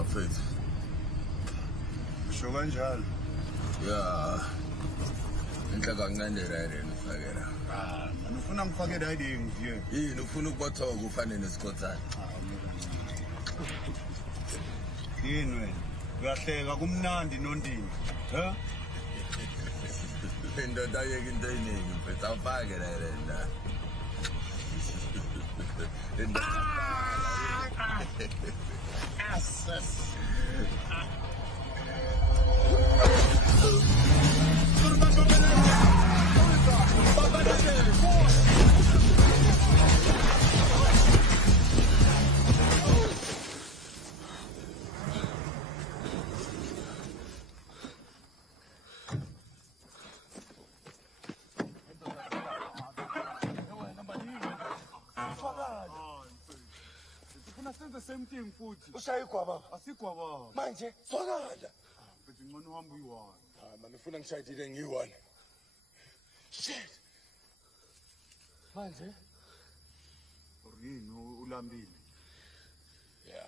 Mfethu. Sho kanjalo. Yeah. Inhlaka kancane rere nifakela. Manje ufuna ngifake riding nje. Yini ufuna ukubothoka ufane nesikhothana? Yini wena? Uyahleka kumnandi nondini. He? Indoda ayeke into eyiningi mfethu awufake rere la. Assas. The same thing futhi. Ushayikwa baba. Asikwa baba. Manje swakala. Mfethu ngcono uhamba uyi-1. Manje ufuna ngishayidile ngiyi-1. Shit. Manje Yini ulambile. Yeah.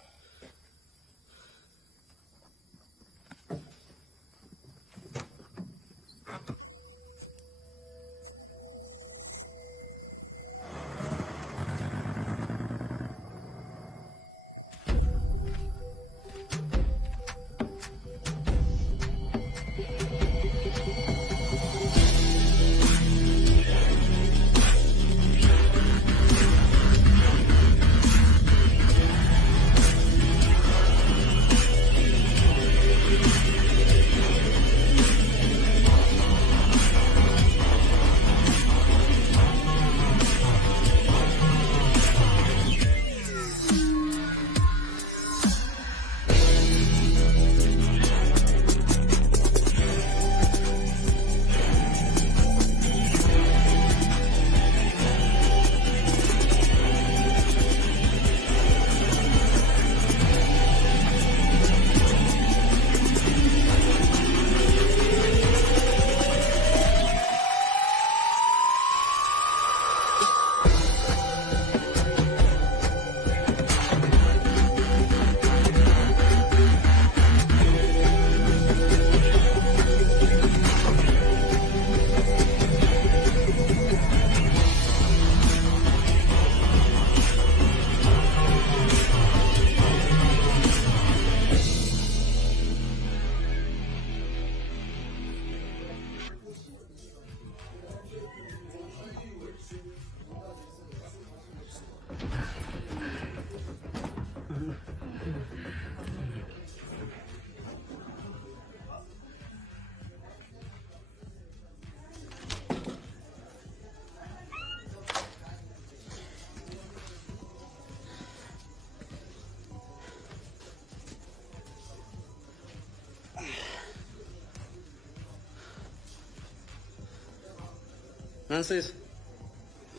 Nansis?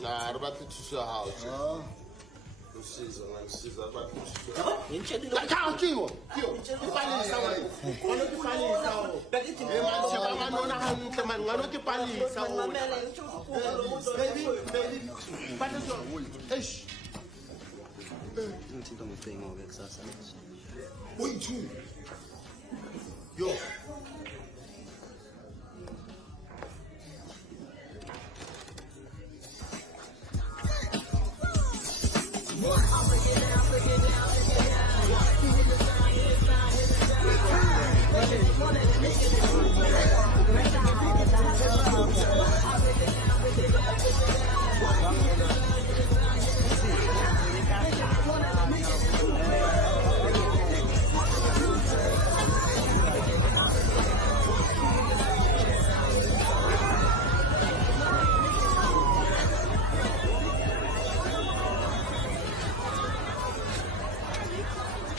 Nah, about to choose your house. Usiza, ngisiza abantu usiza. Kiwo. Ipalisa wena. Ngalo tipalisa wo. Manje babanona hantle man, ngalo tipalisa wo. Baby. Palisa. Eish. Ngithinta ngibhenga ke kusasa. Oyithu. Yo.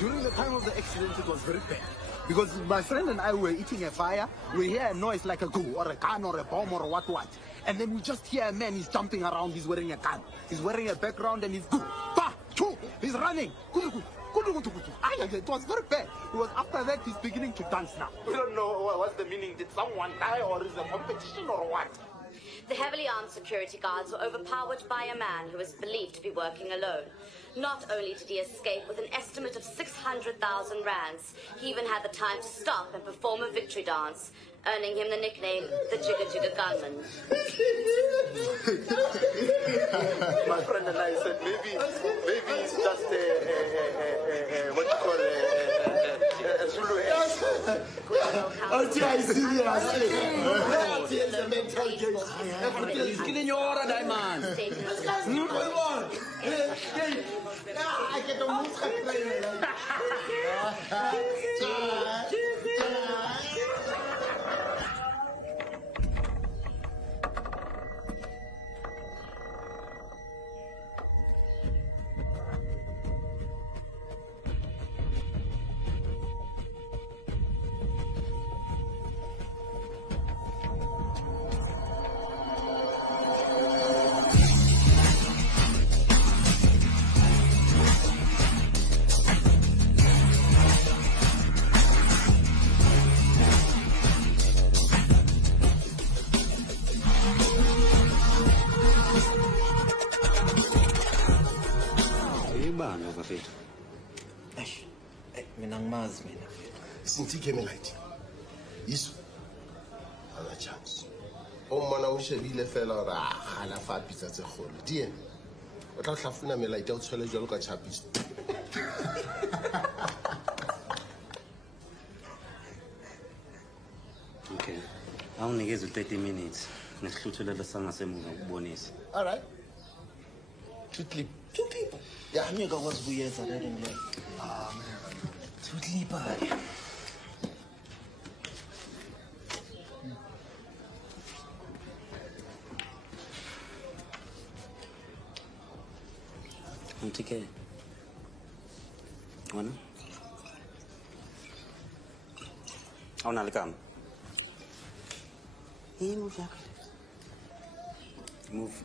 during the time of the accident, it was very bad. Because my friend and I were eating a fire, we hear a noise like a go, or a gun, or a bomb, or what. And then we just hear a man, he's jumping around, he's wearing a gun. He's wearing a background and he's go, bah, choo, he's running. It was very bad. Because after that, he's beginning to dance now. We don't know what's the meaning. Did someone die, or is it a competition, or what? The heavily armed security guards were overpowered by a man who was believed to be working alone. Not only did he escape with an estimate of 600,000 rands, he even had the time to stop and perform a victory dance, earning him the nickname the Jigga Jigga Gunman. My friend and I said maybe it's just what you call a Zulu head. Oh, He's killing your order, Diamond. I get the move. Since came light. Yes. Other chance. Oh, man, I wish I really fell out. I love fat pizza at the whole. Dear, what I'll have to like don't tell you look at chappies. Okay. I only give you 30 minutes. Next to the song as a bonus. All right. Two people. Yeah, I'm going to go was weird. I didn't know. Ah, man. Two people. TK. Mana? Awak nak lekam? Ini move lah. Move.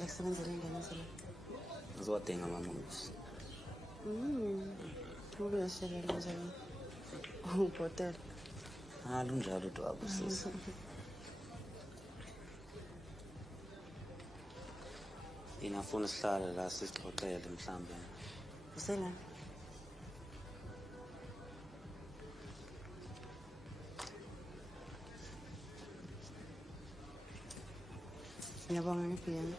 Excellent jalan kan salah. Azwa tengah mamus. Move yang salah jalan. Oh, hotel. Alun jadu tu aku sis. Inafuna sihlala la sisixoxele mhlambe. Usela. Ngiyabonga ngibhiyana.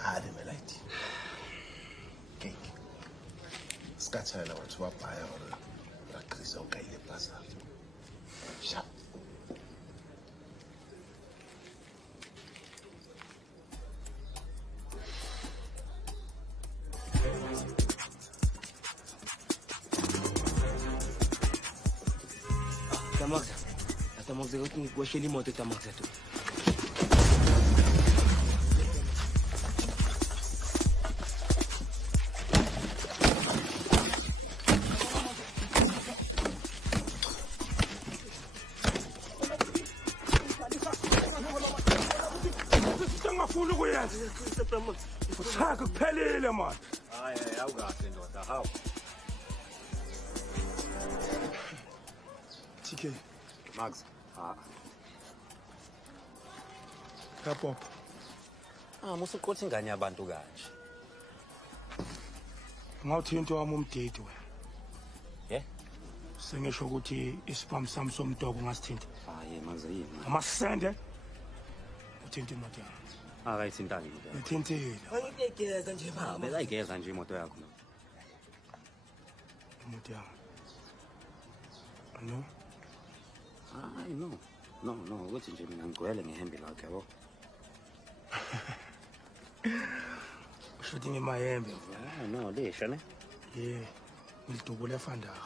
Hadi melaiti. Cake. Skatshala watu wabhaya ora. Rakrisa ukaile pasa. Sharp. Tamaxa. Tamaxa ukuthi ngikweshela imoto Tamaxa tu. Ngafuna ukuyenza. Uthaka kuphelile man. Hayi awukahle ndoda, hawu. TK. Max. Kapop. Musuqothi ingane yabantu kanje. Ngawuthi into wami umdate wena. Yeah? Sengisho ukuthi ispam sami somdoko ngasithinta. Hayi maze yini. Amasende. Uthinta imoto yami. Akayithintani into. Ngithintile. Ayigeza nje baba. Bezayigeza nje imoto yakho. Imoto yami. No. Hayi no, ukuthi nje mina ngigcwele ngehembe lakhe yabo. Ushuthi ngemayembe. No, lesha ne? Yeah. Ngidubule efandaga.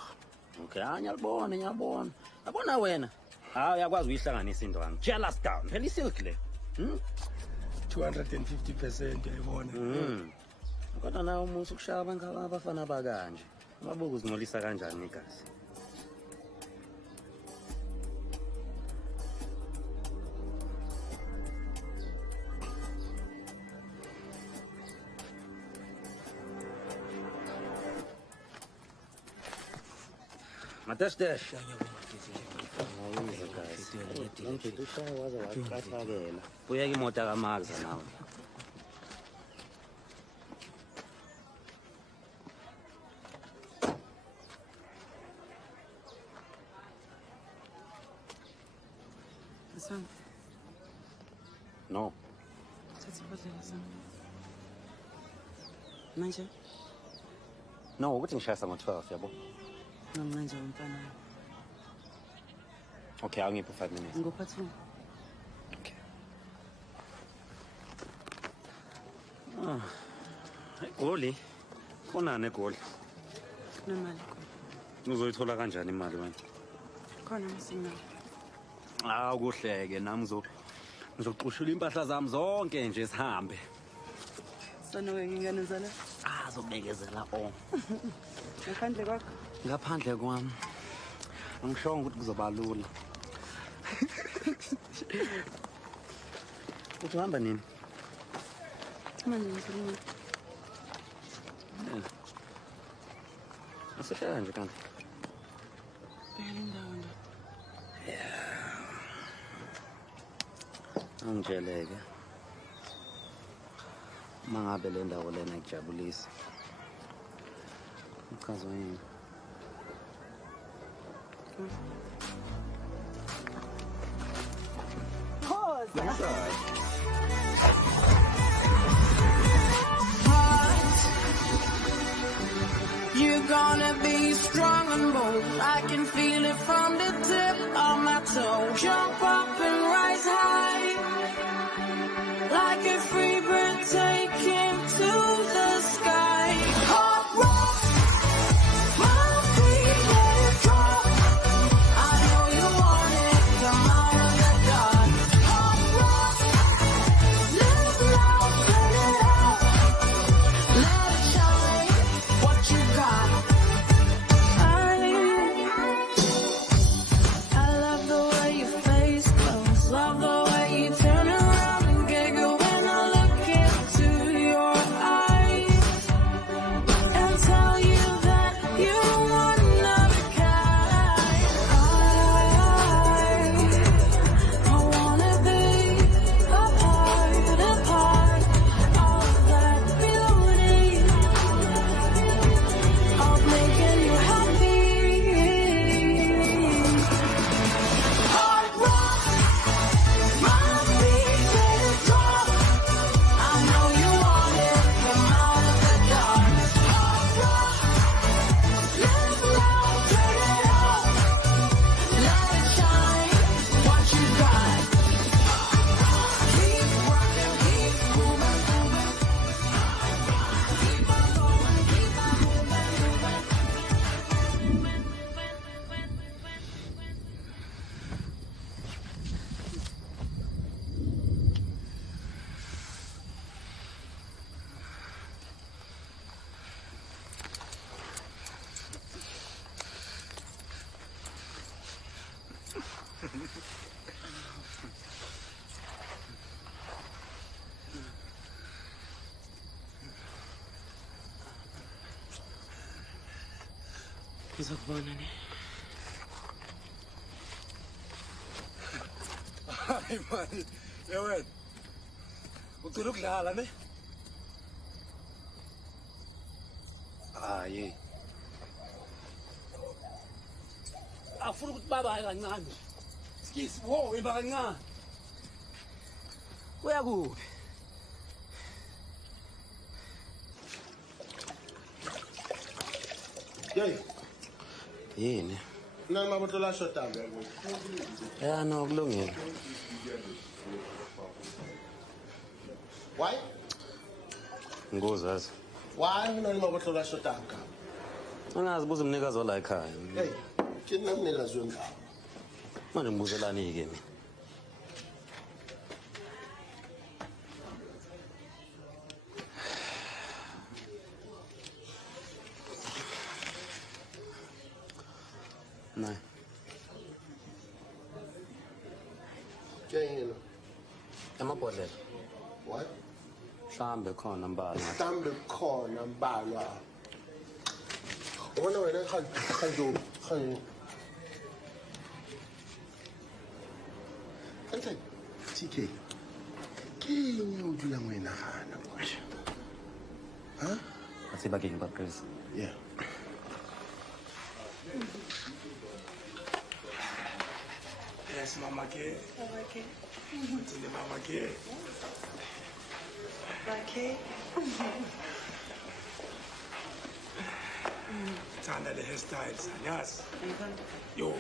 Okay, ngiyabona. Yabona wena. Ah, uyakwazi uyihlanganisa indwangu. Jealous down. Phela isilk le. 250% yayibona. Kodwa nawe umusa ukushaya abafana bakanje. Mabuku uzingcolisa kanjani igazi? Matash dash. Uyeke imoto kaMaxa nawe. Son. No. Thatha ibhodlela son. Manje? No, ukuthi ngishayisa ngo-12 yabo. Manje umfana. Okay, angipho 5 minutes. Ngopha 2. Okay. Goli. Khonani egoli? Kunemali khona. Uzoyithola kanjani imali wena? Khona msinga. Kuhleke nami ngizoqushula impahla zami zonke nje sihambe. Sana ngingane zala? Zokubekezela on. Ngaphandle kwakho? Ngaphandle kwami. Angishongo ukuthi kuzoba lula. Uthi uhamba nini? Manje ngizolima. Asehlala nje kanti. Bheka indawo nje. Angitsheleke. Mangabe le ndawo lena ikujabulisa. Uchaza yini? You're gonna be strong and bold. I can feel it from the tip of my toe. Jump up and rise high, like a free bird taking to the sky. Hot rock, my feet let it drop. I know you want it, come out of the dark. Hot rock, live loud, turn it out. Let it shine, what you got. I love the way your face glows, love the way you turn around and giggle when I look into your eyes and tell you that you're one of a kind. I wanna be a part of that beauty, of making you happy. Hard rock, my feet let it drop. I know you want it, come out of the dark. Hard rock, live loud, turn it up. Let it shine, what you got. Keep rocking, keep moving, moving. Keep on going, keep on moving, moving. Ngizokubona ne. Hayi mani, yewena. Ucela ukudlala ne? Hayi. Afuna ukuthi babaye kancane. Skisi, wo, imba kancane. Uyakuphi? Yey, Yini? nani mabotolo ashodayo. No kulungile. Why? Ngozazi. Why nani mabotolo ashodayo? Angazibuza umnikazi ola ekhaya. Hey, kini namnikazi wendawo. Manje ngibuzelani-ke mina? Nayi. Kuyini? Amabhodlela. What? Mhlambe khona mbalwa. Mhlambe khona mbalwa. Ubona wena khanjo. Anhle, TK. Kenya o dula mo enagana manje. Ha? Atse ba keng ba Chris? Yeah. Yes, Mama K. Mama K. What's in the Mama K? Mama K. Thanda the hairstyles, yes. Ngiyanda. Yo.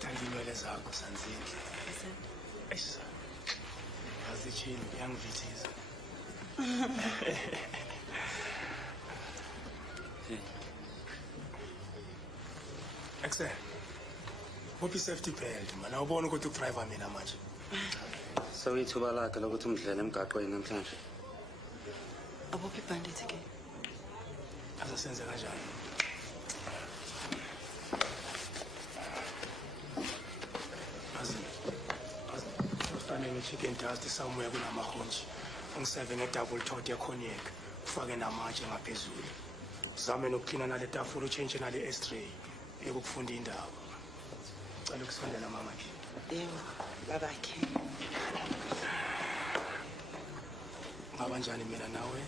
Thanda inwele zakho sanzindle. Eish. Azichini yangivithiza. Excel. Wophi safety belt man awubona ukuthi udriver mina manje. Sewithuba lakhe lokuthi umdlele emgaqweni namhlanje. Abophi bandit ke? Azasenze kanjani? Ufanele chicken dust somewhere kunamahonji. Ungiseve ngedouble tot ye-cognac. Ufake namatshe ngaphezulu. Zame nokucleana nale tafula uchange nale S-tray. Ekufunda indaba. Cala ukusondela mama ke. Yebo, baba ke. Ngaba njani mina nawe?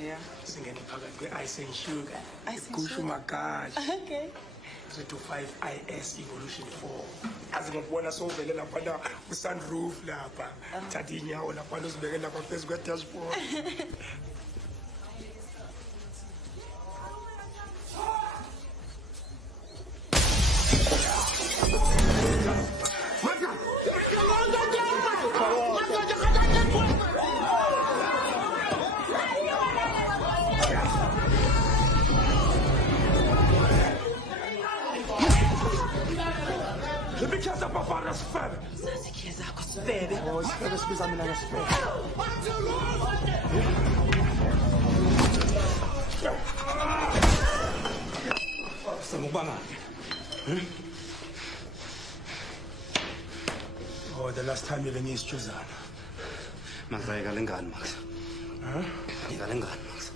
Yeah. Singene phakathi kwe-ice and sugar. Ice and Gushu sugar. magashi. Okay. To 5IS Evolution 4. As ngibona sowuvele lapha la ku-sunroof lapha. Thatha inyawo lapha uzibeke lapha phezu kwe-dashboard. Because of my spell. Sasikhiza akho sibebe. Oh, sibebe sibiza mina ngesibebe. Sengubanga. Oh, the last time you let me is Juzana. Max ayikale ngani Max? Huh? Ayikale ngani Max?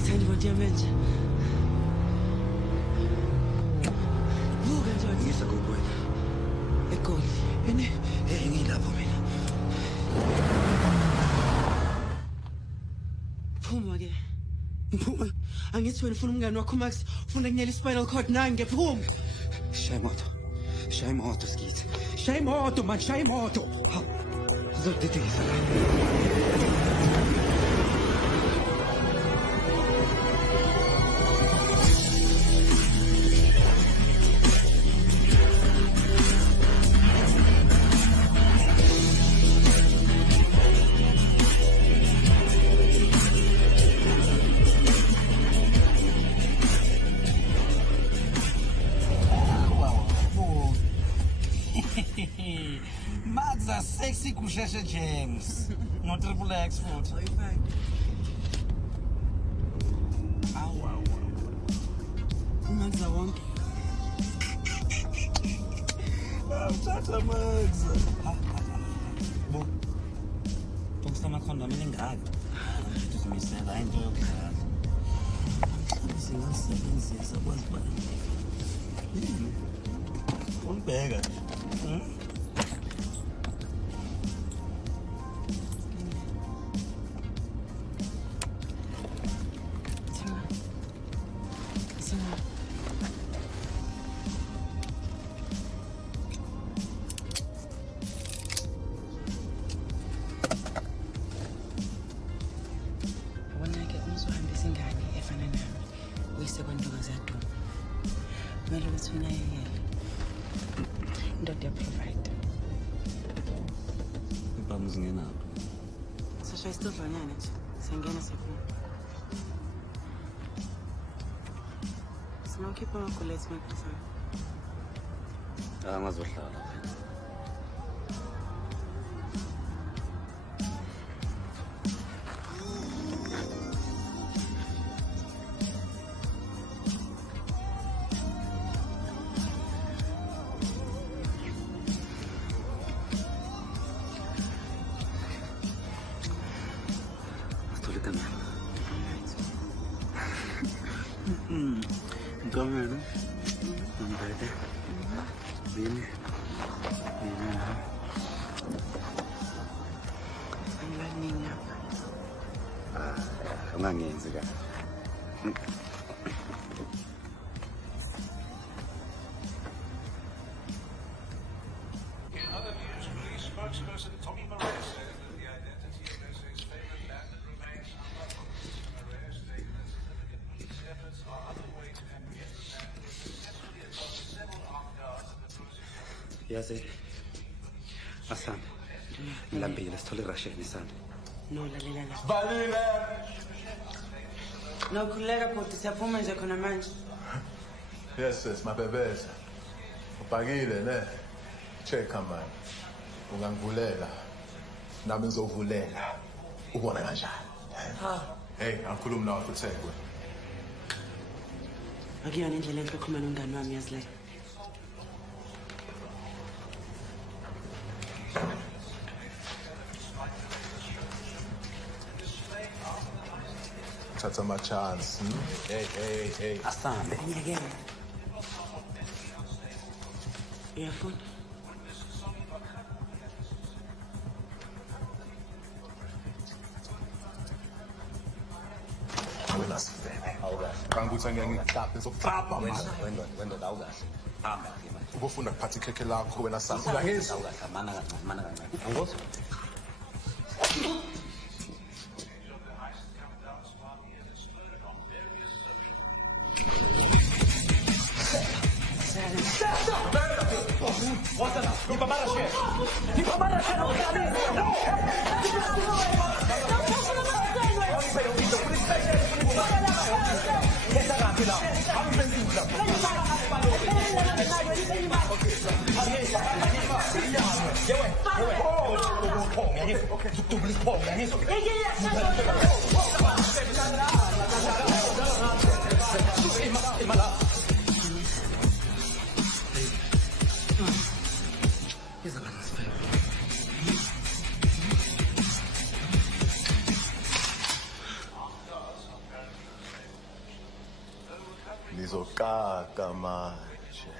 Angithandi imoto yamanje. Buka njani? Ngisakubona. Egoli. Ngilapho mina. Phuma ke. Phuma. Angithi wena ufuna umngane wakho Max, ufuna kunyela i-spinal cord nange phuma. Shaya imoto skithi. Shaya imoto man, shaya imoto. Zodidisa la. Max are sexy kusheshe James. No triple X foot. Are you fine? Ow. Max are wonke. Tata Max. Bo. Poksta makhona mina ngaka. Ngizisela into yokudlala. Singasebenzisa kwazi bani. Unibheka. Keep on collecting my phone. Angazohlala. Come here, Angangenzi kahle. In other news, police spokesperson Tommy Moret said that the identity of Leslie's favorite bandit remains unknown. Moret stated that significant police efforts are underway to apprehend the man who successfully assaulted several armed guards in the Bruce. Yazi. Asanda. Ngilambile sithole irasheni Sanda. No, lalela la. Valile. No, khuleka bhuti siyaphuma nje khona manje. Yes, mabebeza. Ubhakile ne? Check man. Ungangivulela. Nami ngizovulela. Ubona kanjani? Hey, angikhulumi nawe futhi sekwe. Akuyona indlela enhle ukukhuluma nomngane wami yazi la. Thatha ama chance. Hey. Asambe. Ngiyakela. Uyafuna? Wena sifene. Awukahle. Kanguthi ngiyangicapha ngizokucapha manje. Wena awukahle. Hamba ke manje. Ubufunda kuphatha ikhekhe lakho wena sasa. Ungangizwa awukahle mana kancane. Angizwa. Ngizokaka manje.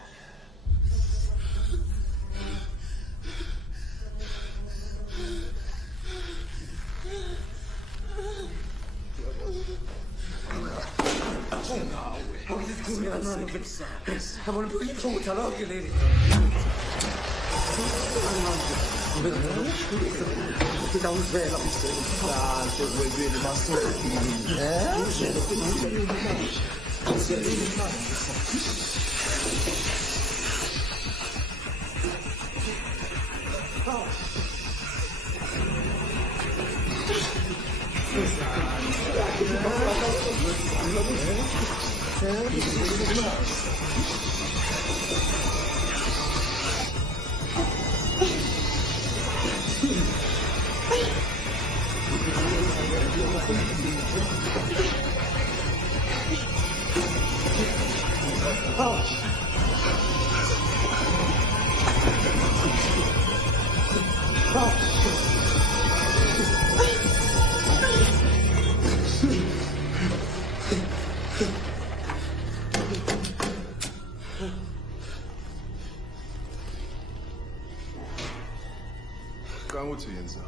Kanguthi uyenzani?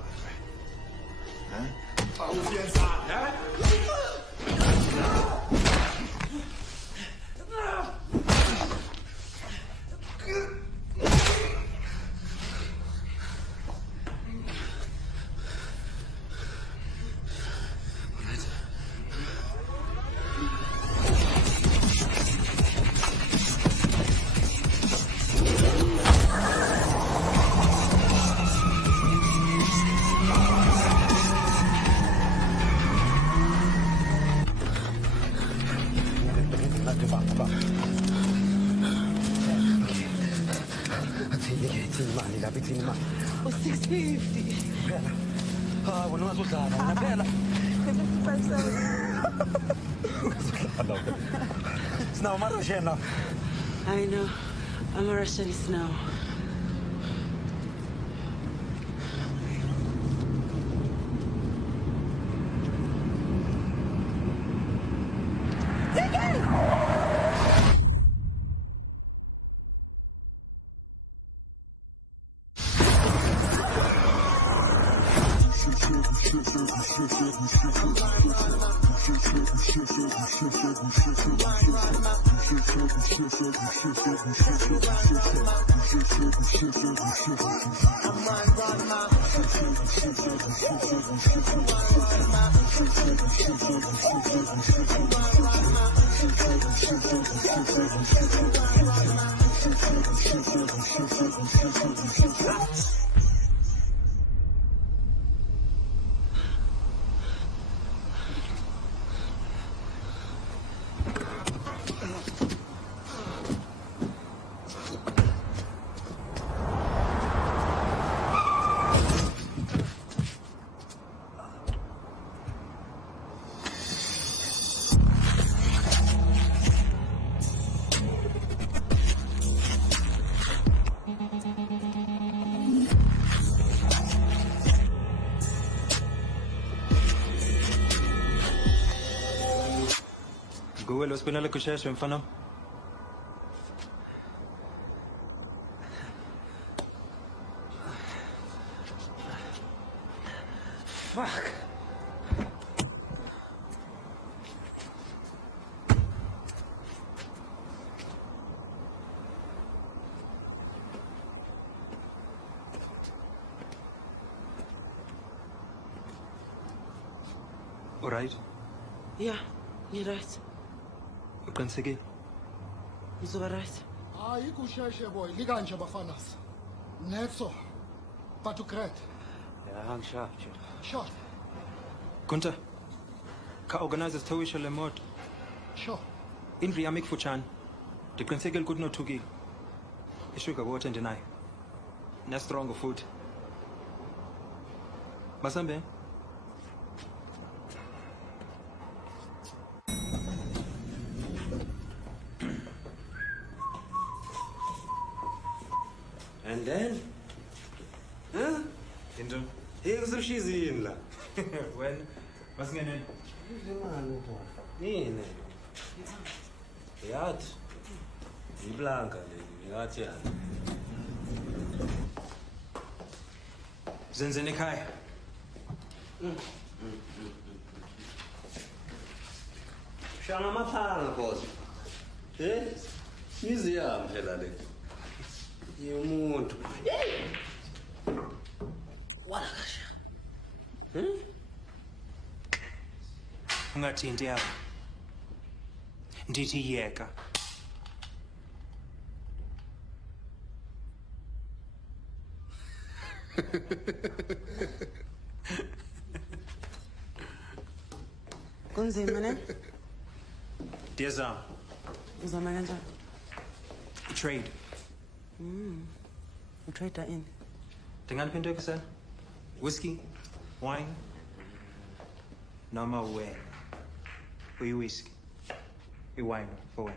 I know. I'm a Russian now. Google ospinale kusheshe mfano. Fuck. All right? Yeah, you're right. Uqiniseke? Uzoba right. Hayi kusheshe boy, likanje bafanas. Netso. Batukret. Yeah, hang sharp. Sure. Kunta. Ka organizers tawisha le moto. Sure. Indri yami kufutshane. Ndiqiniseke ukuthi nothukile. Ishuga water ndinayo. Na strong food. Masambe. And then? Huh? Into? Hey, kuzoshizini la. When? Masingene? Imali nini? yathi iblanka le yathi yana Zenzeni ekhaya. Shana amaphanga boss. Museum phela le. Yomuntu. Wala kasha. Ungathinti apha. Ndithi yeka. Kunzima ne? Diyazama. Uzama kanjani? Trade. Utrade in. Ndingaliphi into ekusena? Whiskey? Wine? Noma wena. Uyi-whiskey. I-wine for wena.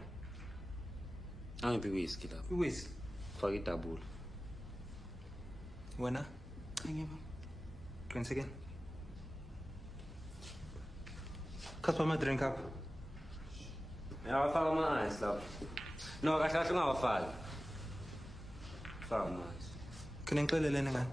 Angiphi whisky lapho. I-whiskey. Faka idabula. Wena? Angiyebo. Qiniseke? Khapha ama-drink apha. Uyawafaka ama-ice lapho. No, kahle kahle ungawafaki. Faka ama-ice. Khe ningixelelene ngani?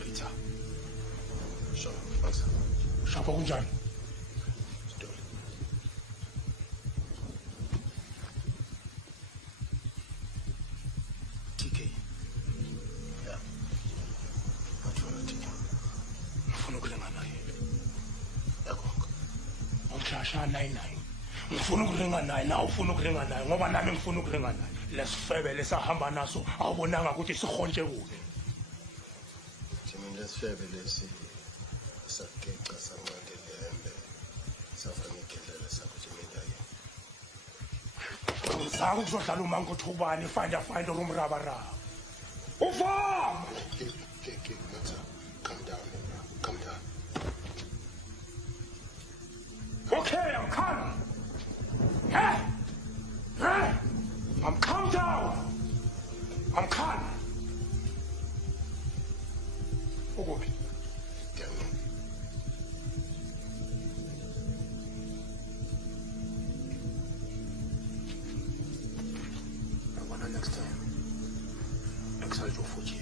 Peter. Shapha kunjani? TK. Yeah. Wathola TK. Ngifuna ukulinga naye. Yakho. Ngishasha 99. Ngifuna ukulinga naye, nawe ufuna ukulinga naye ngoba nami ngifuna ukulinga naye. Lesifebe lesahamba naso awubonanga ukuthi sihontshe kude. Thina lesifebe lesi sakeqa sangadelembe safana igelele sakuthi mina Ngizama ukuzodlala umango ukuthi ubani find umrabaraba. Uvama. Calm down, calm down. Okay, I'm calm. Hey! Hey! I'm calm down. I'm calm. Ukuphi? Yabona next time. Exalt your fuji.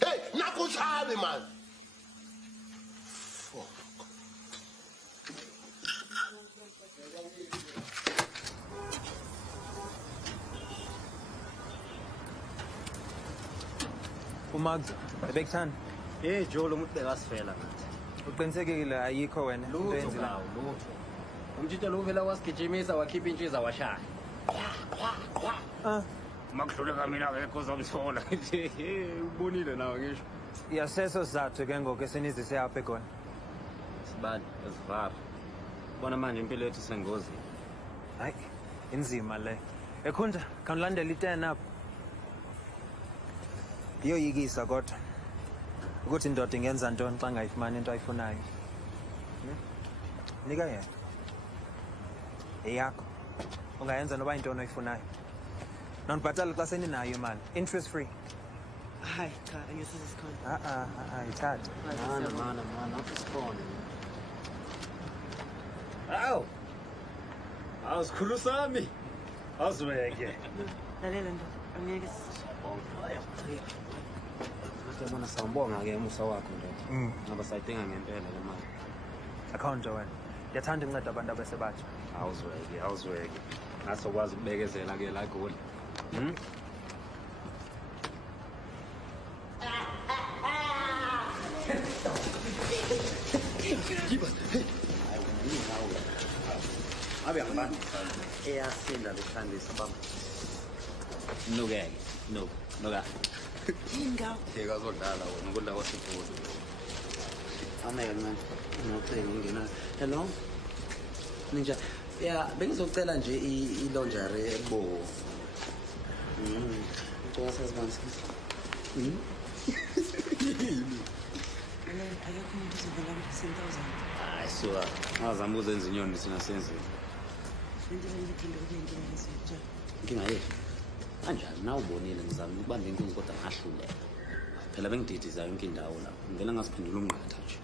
Hey, nakuchabi man. Fuck. Umagza, ebekuthanda. Hey Joe, umuntu bekasifela ngathi. Uqinisekile ayikho wena into Lutho enzile. lawo, lutho. Umtshitha lo uvela wasigijimisa wakhipha intshiza washaya. Makudluleka mina akekho uzomthola. Ubonile nawe ngisho. Yaseso sizathu ke ngoku esenizise apha ekhona. Sibani, esivara. Bona manje impilo yethu sengozini. Hayi, inzima le. Ekhunja, khawulandela i-10 apha. Iyoyikisa kodwa. Ukuthi indoda ingenza ntoni xa ngayifumani into ayifunayo. Nika yena. Eyakho. Ungayenza noba intoni oyifunayo. Nondibhatala xa seninayo imali. Interest free. Hayi, cha, angisizikhona. Yithatha. Mana, akusikhona. Awu. Awusikhulu sami. Awuzweke. Lalela ndoda, angeke Ngiyabona sawubonga-ke umusa wakho ndoda. Ngoba sayidinga ngempela le mali. Akhawunti wena. Ndiyathanda ukunceda abantu abasebatsha. Awuzweke. Ngasokwazi ukubekezela-ke la Goli. Iyasinda lokhandisa baba. Nukeke. Nuka. Inga. Pheka zodlala wona ukudla kwasefuzo. Ameke man. Nocinga ungena. Hello. Ninja. Yeah, bengizocela nje i-laundry ebovu. Ngicela sasibanzi. Akekho umuntu uzovela ku-10,000. Hayi suka. Ngazama ukuzenza inyoni thina senzile. Into engiphinde kube inkinga ngizoyitshela. Inkinga yethu. Kanjani na ubonile ngizama ukubamba inkunzi kodwa ngahluleka. Phela bengididiza yonke indawo la. Ngivela ngasiphendula umnqatha nje.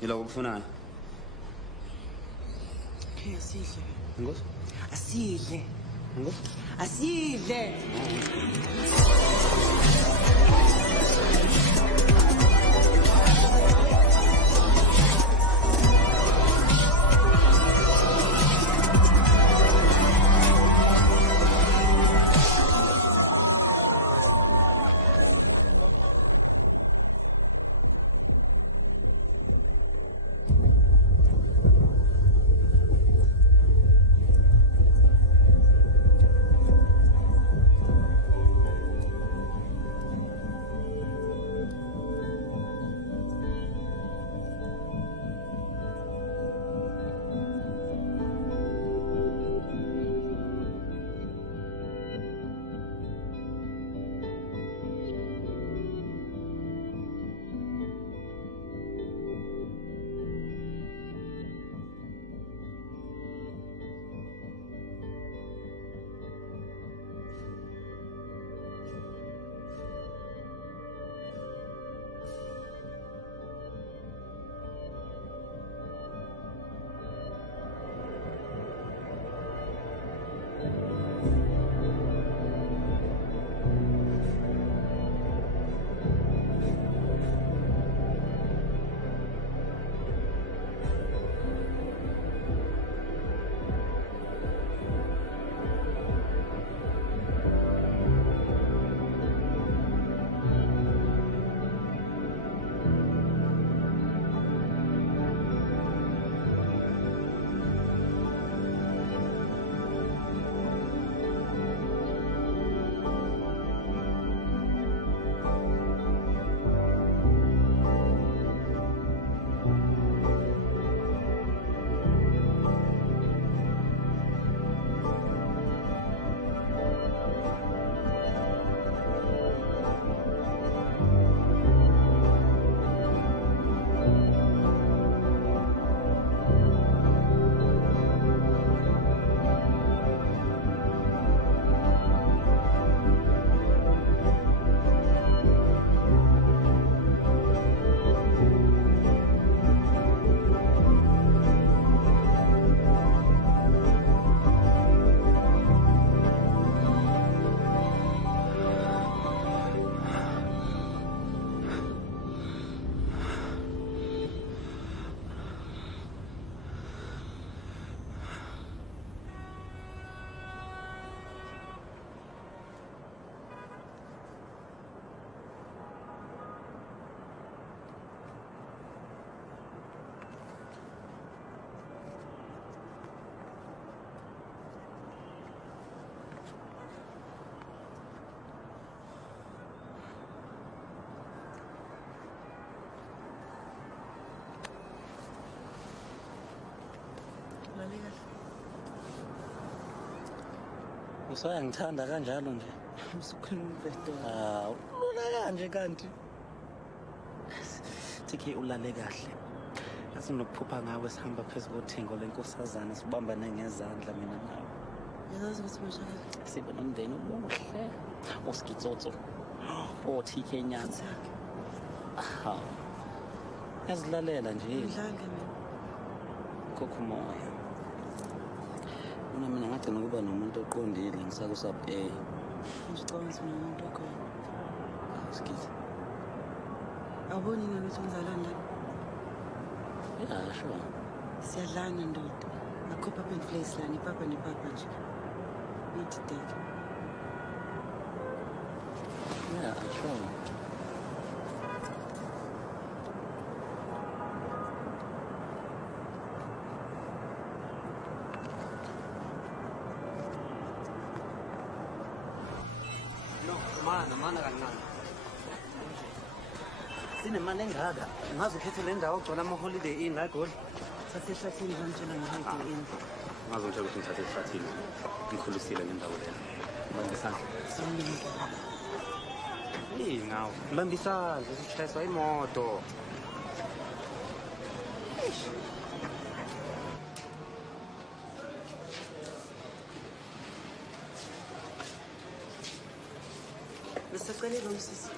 Yiloko okufunayo. Okay, asidle. Ngosi? Asidle. Ngosi? Asidle. Usayangithanda kanjalo nje. Usukhuluma umfeto. Ulula kanje kanti. TK ulale kahle. Asinokuphupha ngawe sihamba phezulu kothengo lenkosazana sibambane ngezandla mina nawe. Yazazi ukuthi mashaka. Sibe nomndeni omuhle. Oskitsotso. TK Nyanza. Yazilalela nje. Ngidlanga mina. Kokho moya. Mina ngagcina ukuba nomuntu oqondile ngisakusabhe. Ngicabanga ukuthi umuntu okhona. Skitsi. Awuboni yini ukuthi ngizalana la? Yeah, sure. Siyadlana ndoda. Akhupha pen place la nepapa nje. Nithi date. Yeah, sure. Mana kancane. Sinemali engaka. Ngaze ukhethe le ndawo ogcwala ama-holiday inn la eGoli. Thathe ehlathini ngitshela nge-holiday inn. Ngaze ngitshela ukuthi ngithathe ehlathini. Ngikhulisile ngendawo lena. Ngibambe isandla. Yini ngawo? Ngibambe isandla sishayiswa imoto. Besicele lo msisi.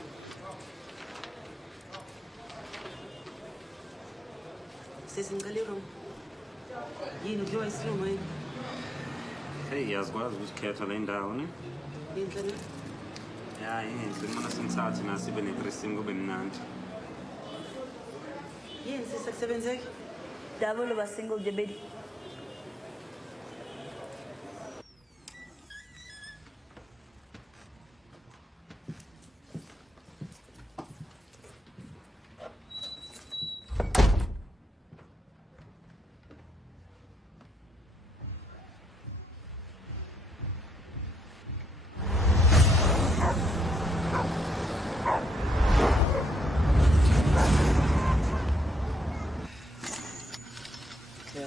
Sisi ngicela lo. Yini kudliwa isilungu yini? Hey, yazikwazi ukukhetha le ndawo ne? Yinhle ne? Ya, yinhle. Kumele singithathe nasi sibe ne-dressing kube mnandi. Yini sisi akusebenzeki? Double over single debate.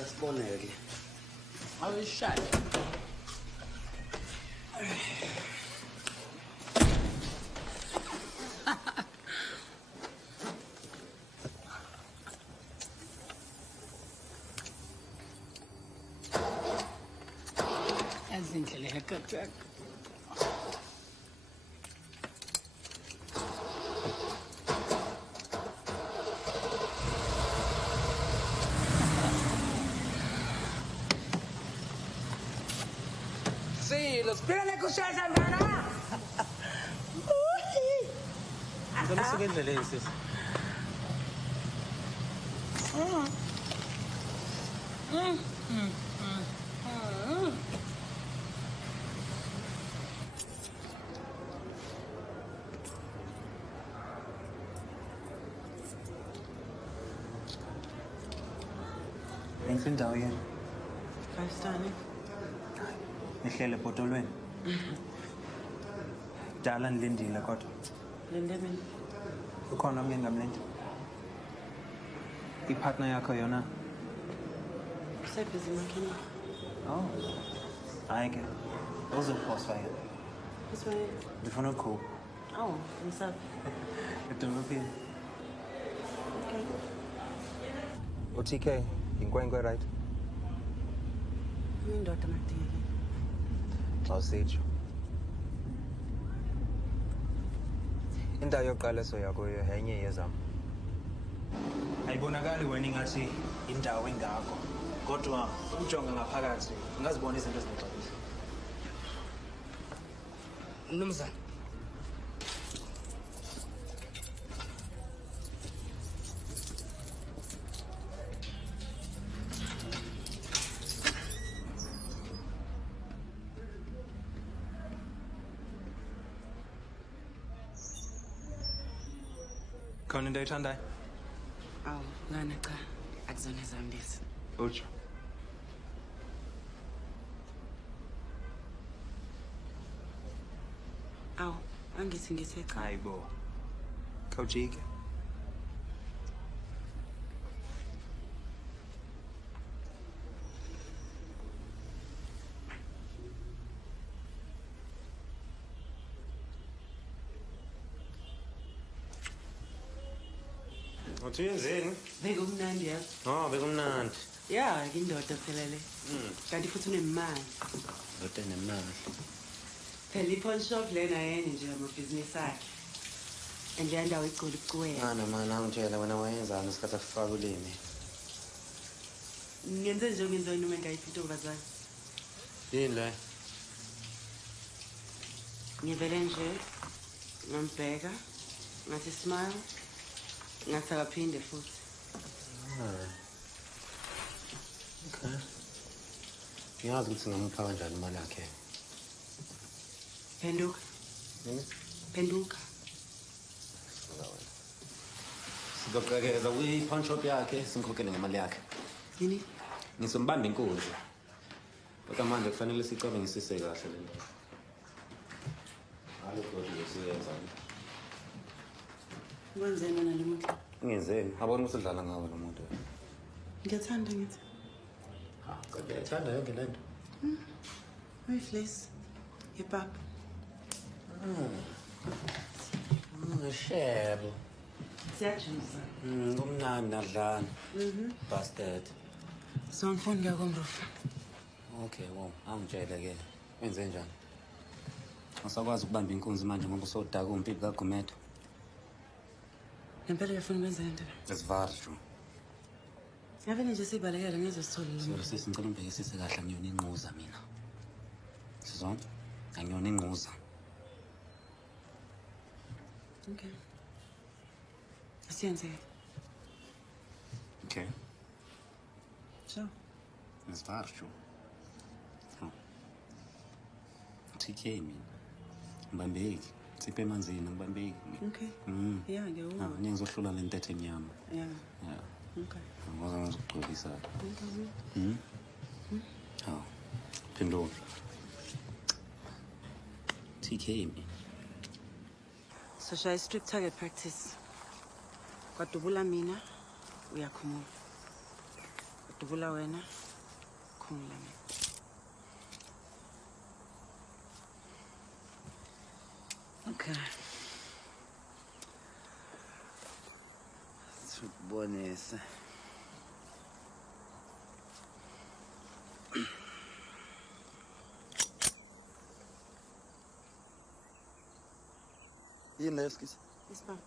Siboneke. Awushaya. Ezindlela haircut. Sí, los piden escuchar hermana. Ngicela usuke endleleni sisi. Enhle indawo yena. 5-star ne? Nihlele ebhotolweni. Dala nilindile kodwa. Linde mina. Ukhona omnye engamlindi. Ipartner yakho yona. Usebhizi makhini. Oh. Hayi ke. Uzophosa yena. Usibone. Ndifuna ukukhupha. Awu, ngisaphi? Edolophini. Okay. UTK, inkwenkwe right? Indoda makudingeki. Xa usitsho. Indawo yokuqala esoya kuyo yenye yezam. Ayibonakali wena ingathi indawo engako. Kodwa ujonga ngaphakathi ungazibona izinto ezinexabiso. Mnumzane. Khona into oyithandayo? Awu, ngana cha. Akuzona ezami lezi. Utsho. Awu, angithi ngithe cha. Hayibo. Khawujike. Uthi uyenzeni? Bekumnandi yazi. Oh, bekumnandi. Ya, indoda phela le. Kanti futhi unemali. Ndoda enemali. Phela i-pawn shop lena yena nje amabhizinisi akhe. And le ndawo igcwele ukucwela. Mana mana angitshela wena wayenzani isikhathi akufaka ulimi. Ngenze nje ngenze noma engayiphi intombazane. Yini le? Ngivele nje ngambheka ngathi smile ngathi akaphinde futhi. Okay. Ngiyazi ukuthi ngamupha kanjani imali yakhe. Phenduka. Phenduka. Sizoqhekeza kwi-pawn shop yakhe simkhokhele ngemali yakhe. Yini? Ngizombamba inkunzi. Kodwa manje kufanele sicabangisise kahle le nto. Kwenzeni wena lo muntu? Ngenzeni? Abona ukuthi udlala ngawo lo muntu. Ngiyathanda ngithi. Kodwa uyathanda yonke lento. Uyiflesi. Yepapa. Ngishebo. Siyajuza. Kumnandi nadlana. Bastard. So ngifuna kuya komrofa. Okay, wow. Angitshela ke. Wenze njani? Asakwazi ukubamba inkunzi manje ngoba usodaka umpipi kaGumedo. Ngempela uyafuna ukwenza into. Esivarsho. Ngabe nje sibalekela ngeze sithole lo muntu. Sisi ngicela umbhekisise kahle ngiyona inquza mina. Sizona? Angiyona inquza. Okay. Asiyenze. Okay. Sure. Esivarsho. TK mina. Ngibambeki. Siphe emanzini ngibambeki. Okay. Yeah, ngiyawuza. Ngeke ngizohlula le ntethe emnyama. Yeah. Yeah. Okay. Ngoba ngizogcwalisa. Okay. Hawu. Phendula. TK mina. So shall I strip target practice? Kwadubula mina uyakhumula. Kwadubula wena khumula mina. Okay. Sibonise. Yini leyo skisi? Ispam.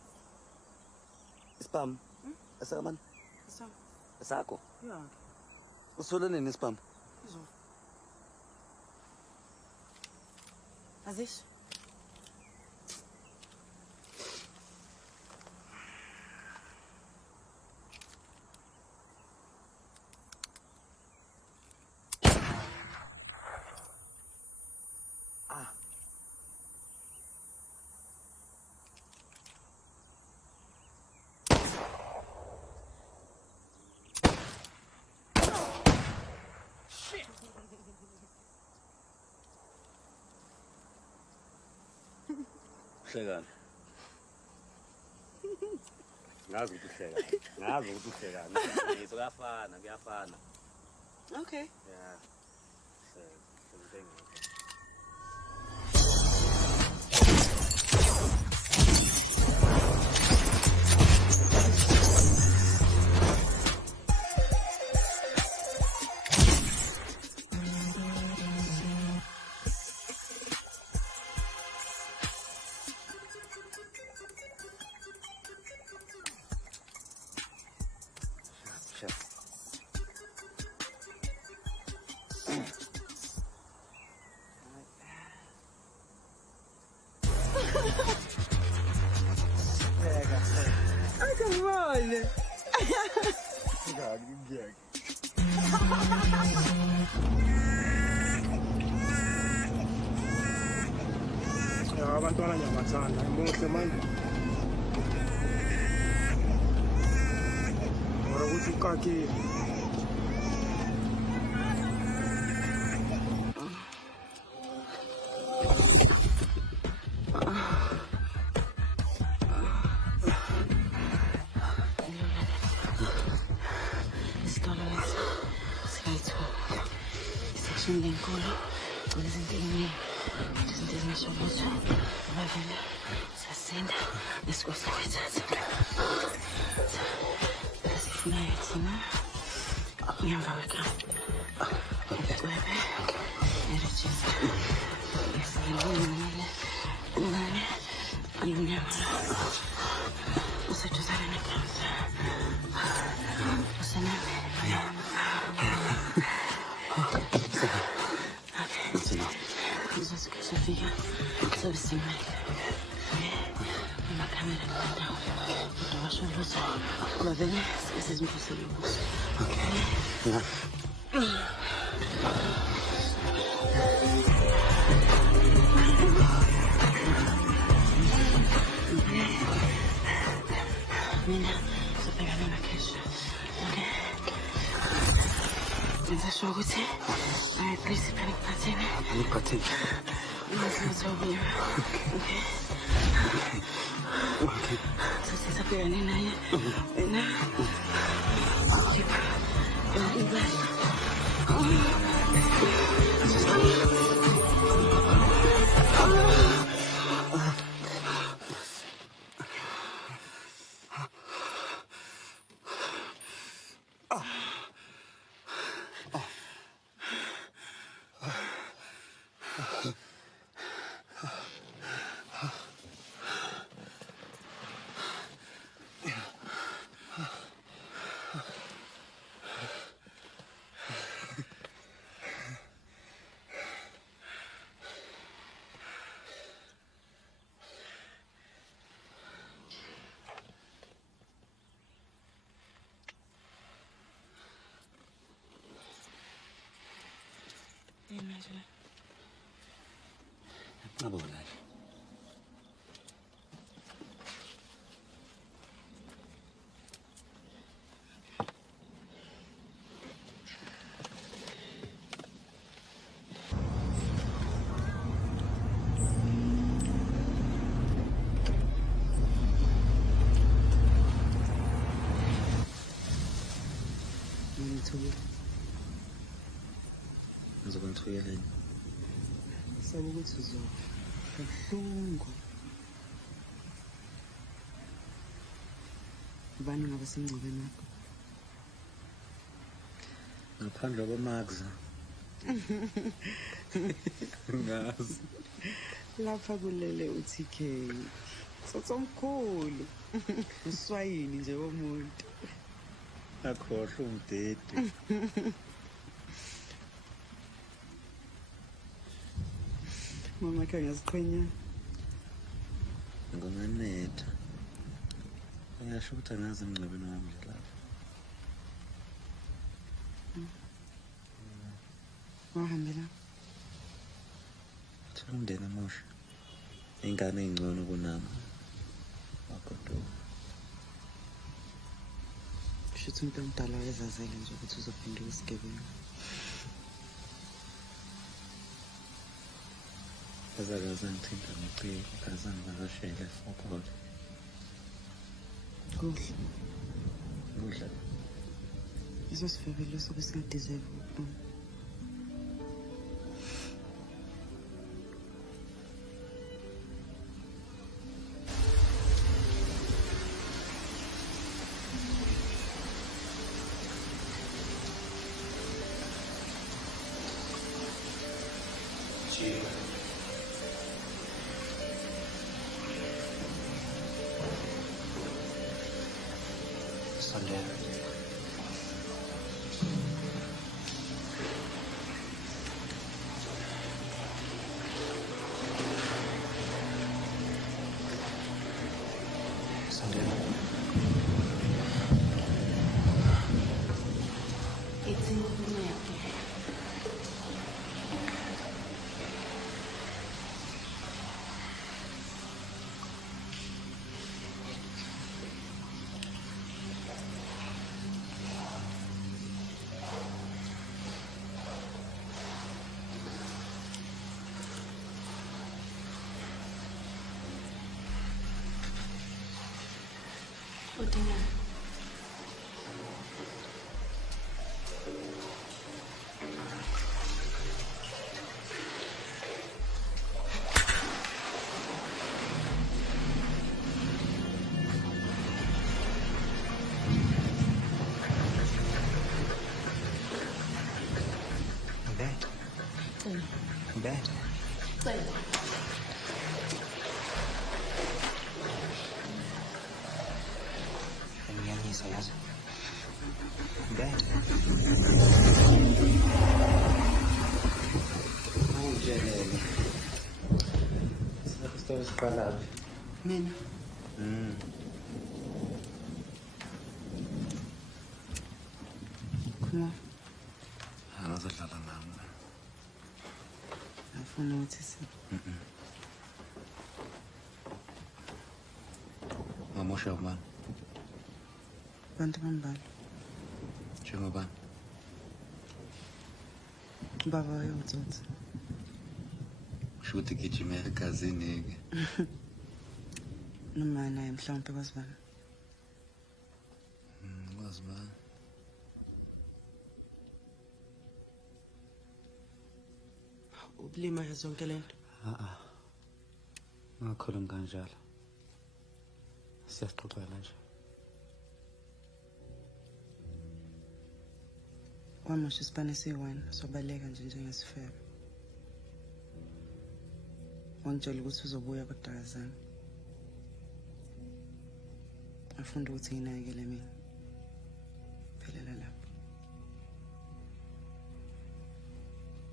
Spam. Esaman. Ispam. Esakho. Yeah. Usole nini spam? Izo. Azish. Hlekani. Ngazi ukuthi uhlekani. Ngazi ukuthi uhlekani. Ngizwe kuyafana. Okay. Yeah. Abantwana ngiyabathanda muhle manje. Ngora ukuthi uqakile. Lenkolo, ulizinto ezimisho lutho, abavela siyasinda nesikhosi kwethatha. Esifunayo thina ngemva kwekamp. Ucwebe, nerejista. Esibelile ngane anyunyama. Usetshuzana nekamp. Usename. Sofia, sabe sim, mãe. Uma câmera no canal. Eu acho que você vai ver se vocês me conseguem. Ok. Mina, você pega a minha queixa. Ok? Mas achou que você? Ai, príncipe, panic patine. Panic patine. Let's over here. Okay. So sit up here and in here. And now. Imagine. ngizokungithuyeleni Sabe ukuthi uzofa kabuhlungu. Ubani ngabe semngcwabeni wakho? ngaphandle kwamaxa ngazi Lapha kulele uTK. Sotsomkhulu. Uswayini nje womuntu. akhohle umdede Mama khe ngasiqhenya. ngonganetha uyasho ukuthi angazi emngcwabeni wami nje lapha Wahambela. thola umndeni emusha ingane engcono kunami wagoduka Kushuthi umuntu omdala wezazele nje ukuthi uzophenduka isigebengu. azakaze ngithinta ngiciko kaze ngivakashele eFort Kuhle. kuhle Isosifebelo sobe singadeserve ukuphuma. Udinga. Ngiyanyisa yazi. Bad. Awujelele Sinakusithola siqalayo Mina. Khona angazodlala nami afuna ukuthi si. ngamosha ubani Bantu bambala. njengobani Baba uyotsotsa. kusho ukuthi gijima egazini-ke. Noma naye mhlawumbe kwazibani. Kwazibani. Ubulima zonke lento. Ngakhulumi kanjalo. Siyasixoxela nje. Wamasho isipane siyi-1 sobaleka nje njengesifebe. Wangitshela ukuthi uzobuya kodakazana. Afunda ukuthi nginakekele mina. Phelela lapho.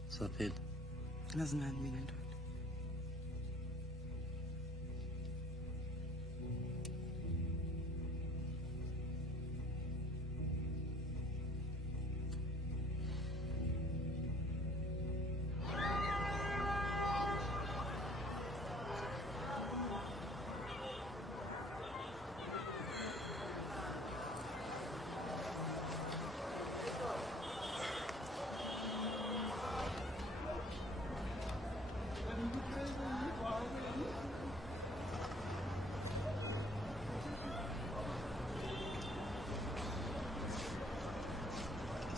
Saphela. Ngazi ngani mina ndoda.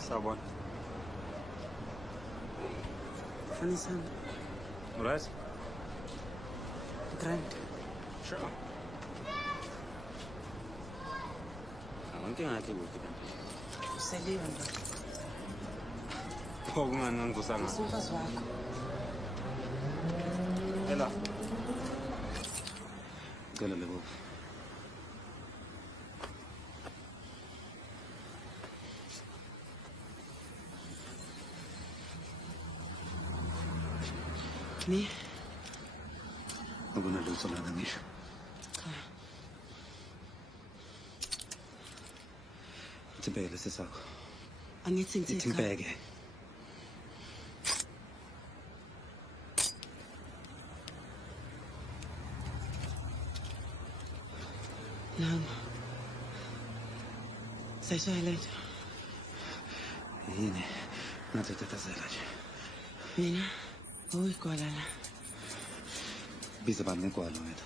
Sabon. Funny son. Right? Grant. Sure. Anginkinga yakhe kuphi kanti? Useliwe ndoda. Pho kunganangizosanga. Umfazi wakho. Ela. Ngicela lebo. Ni? Akunalutho lana ngisho. Ngibheke lesi sakho. Angithi ngithe ngibheke. Nana. Sayishaya lento. Yini? Ngathi tatasela nje. Mina uyigwala la. Biza bani negwalo wena.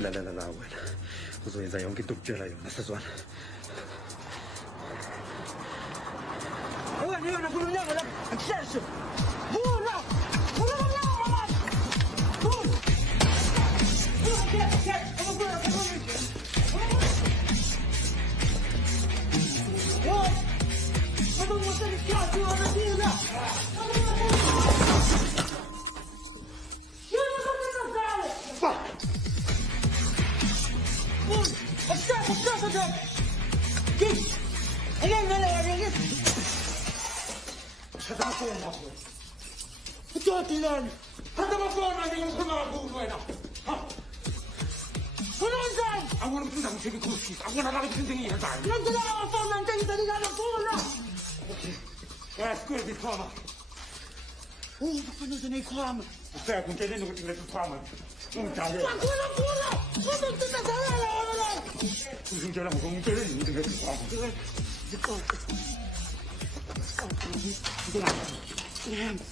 La wena. Uzoyenza yonke into okutshela yona sezwana. Wena yona funa unyaka la. Akusheshe. Vula. Vula unyaka mama. Vula.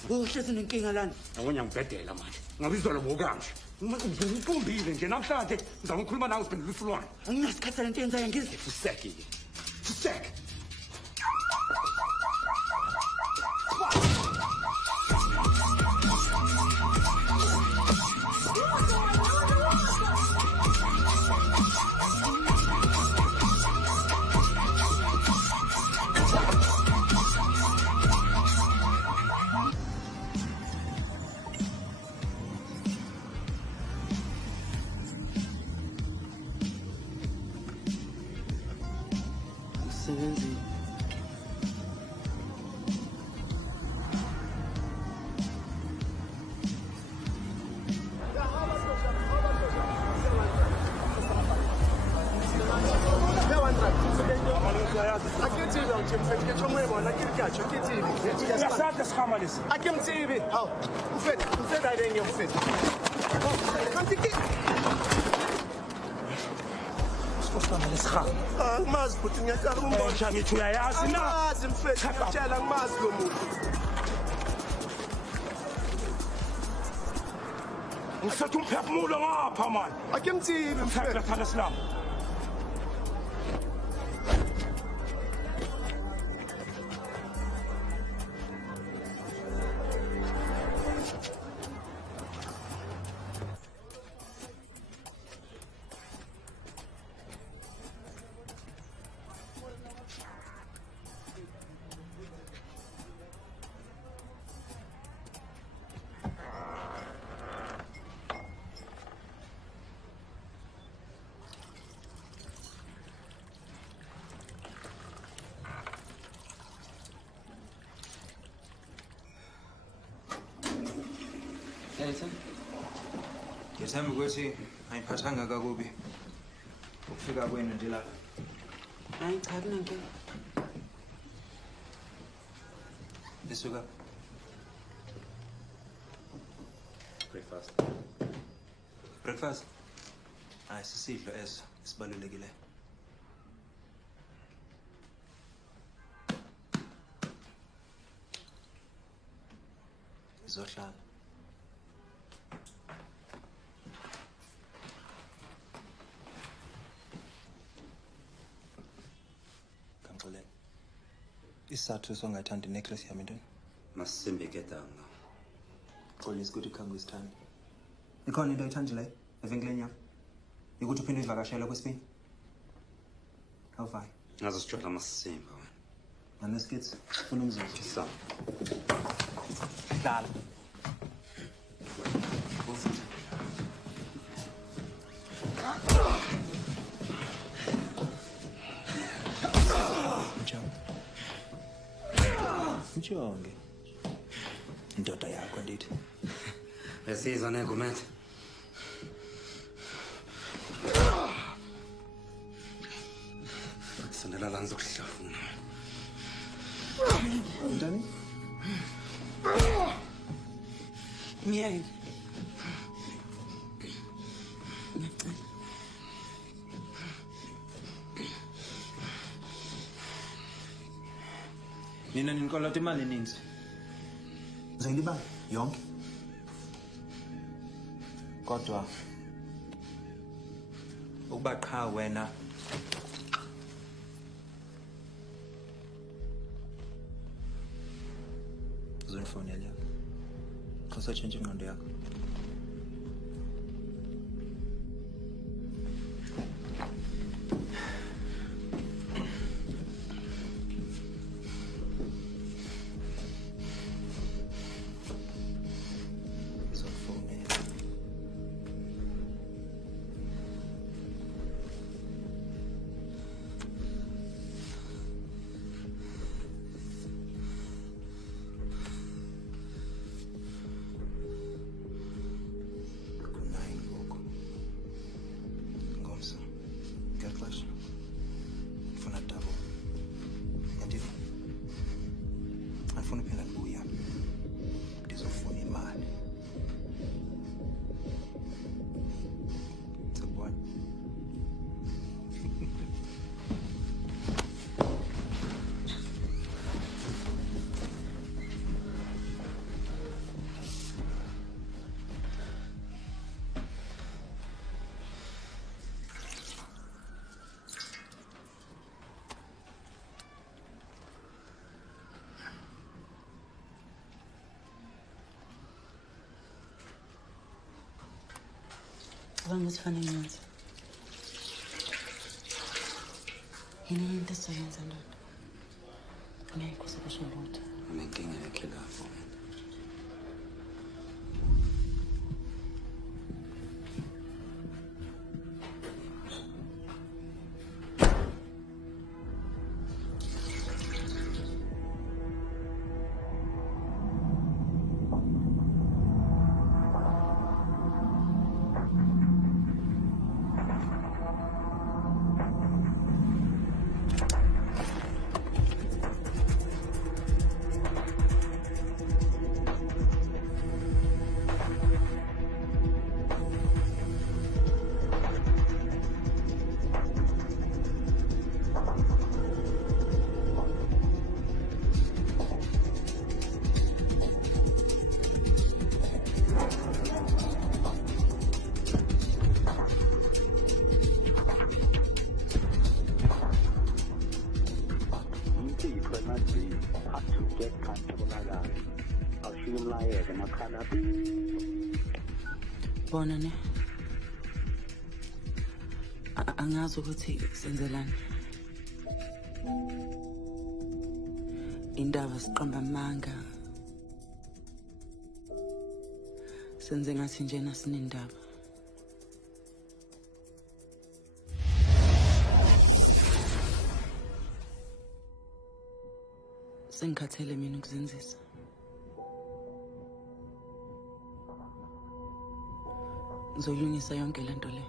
Uhlezi nenkinga lana. Awunya ngibhedela manje. Ngabizwa lo kanje. Ngikumbile nje namhlanje ngizama ukukhuluma nawe siphendula usulwane. Anginasikhathi lento yenzayo ngize. Fuseke. Fuseke. Sebenzi matsho ke tsibi Uyasathi sikhama lesi. ake mtsibi hawu ufeda renge ufeda kanti ke Sikhama lesikhama. angimazi futhi ngiyacela ukumbona Ngisho ngithi uyayazi na. angimazi mfethu ngiyatshela angimazi lo muntu Ngisathi umphefumulo ngapha manje. ake mtsibi Mthethwa thana Islam. Ngithemba ukuthi ayiphathanga kakubi ukufika kwenu nje lapha. Hayi cha kunenkinga. Lisuka. Breakfast. Breakfast. Hayi sisidlo eso sibalulekile. Izohlala. Kamxolele. Isathu songayithandi necklace yami ntoni? Masimbe ketanga. Xolisa ukuthi khange usithande. Ikhona into oyithandileyo evenkileni yakho? Ukuthi uphinde uyivakashela kwesibini? Awuvayo. Ngaze sijwayela amasimba wena. Maneskids, funa umzuzu. Sam. Hlala. Mjonge. Indoda yakho ndithi. Yasizwa negumente. Sondela la ngizokuhlafuna. Ntani? Miyeke. Nina nikolota imali eninzi. Uzoyilibala yonke. Kodwa ukuba qha wena uzonifonela xa usatshintsha ingqondo yakho. Afuna phela kuya. Ndizofuna imali. Sakubona. Vamos fanele ngenza. Yini into esizoyenza ndoda? Ngeke usekusho lutho. Unenkinga yekhilafo. Bona ne angazi ukuthi senzelani indaba siqamba amanga senze ngathi njena sinendaba sengikhathele mina ukuzenzisa ngizolungisa yonke lento le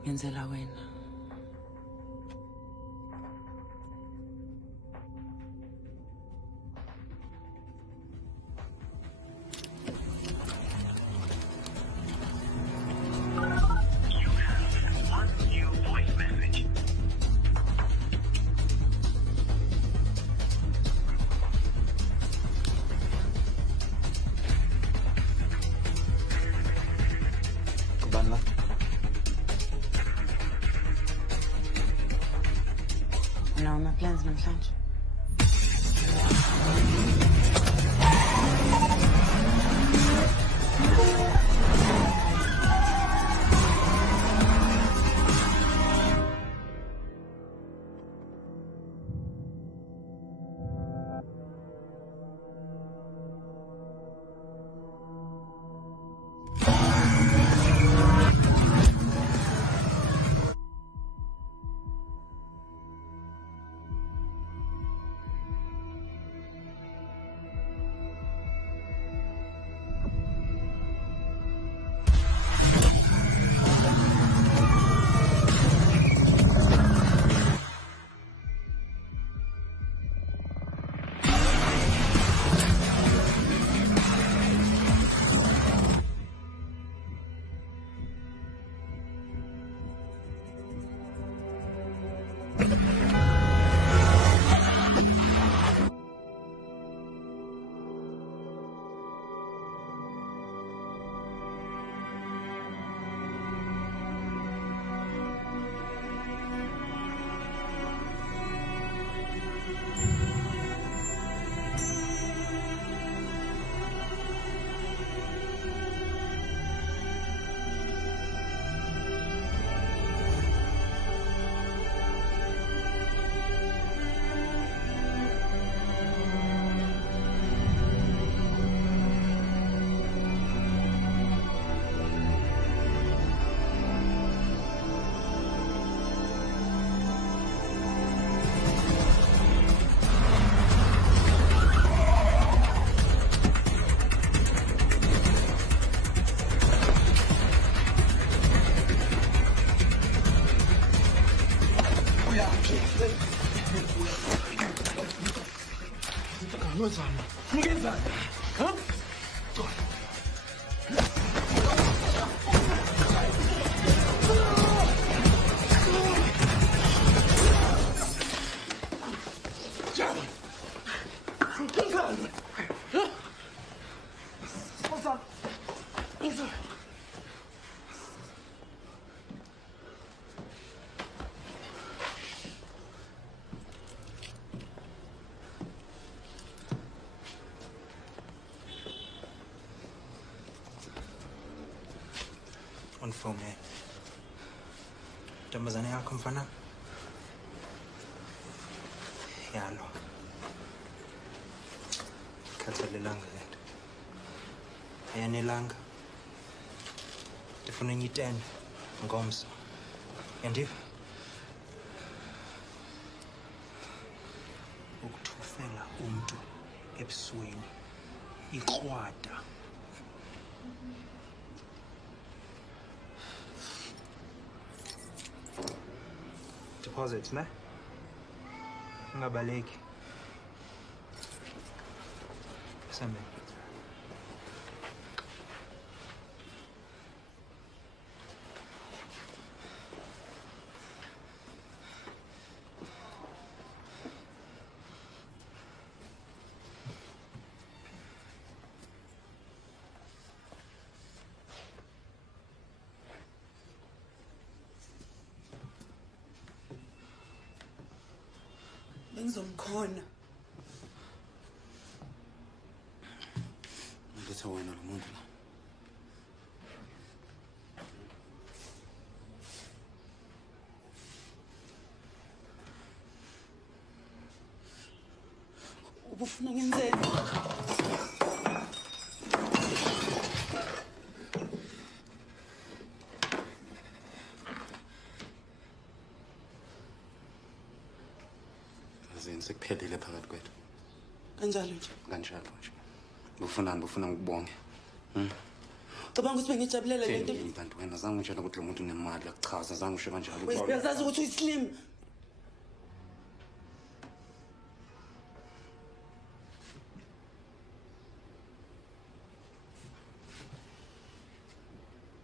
ngenzela wena Nawa ma-plans namhlanje. Unfome. Ntombazane yakho mfana? Yalo. Khathalelanga lento. Ayanelanga. Ndifuna enye 10 ngomso. Yandiva? Ukuthufela umuntu ebusweni. Ikrwada. Deposits, ne? Ungabaleki. Sammy. Bengizomkhona. Ngithi wena lo muntu la. Ubufuna ngenzeni? Azini sekuphelile phakathi kwethu. Kanjalo nje. Kanjalo nje. Ufunani ufuna ngikubonge. Cabanga ukuthi bengijabulela le nto. Bantu wena zange ngitshela ukuthi lo muntu unemali yakuchaza zange usho kanjalo. Uyazazi ukuthi uyislim.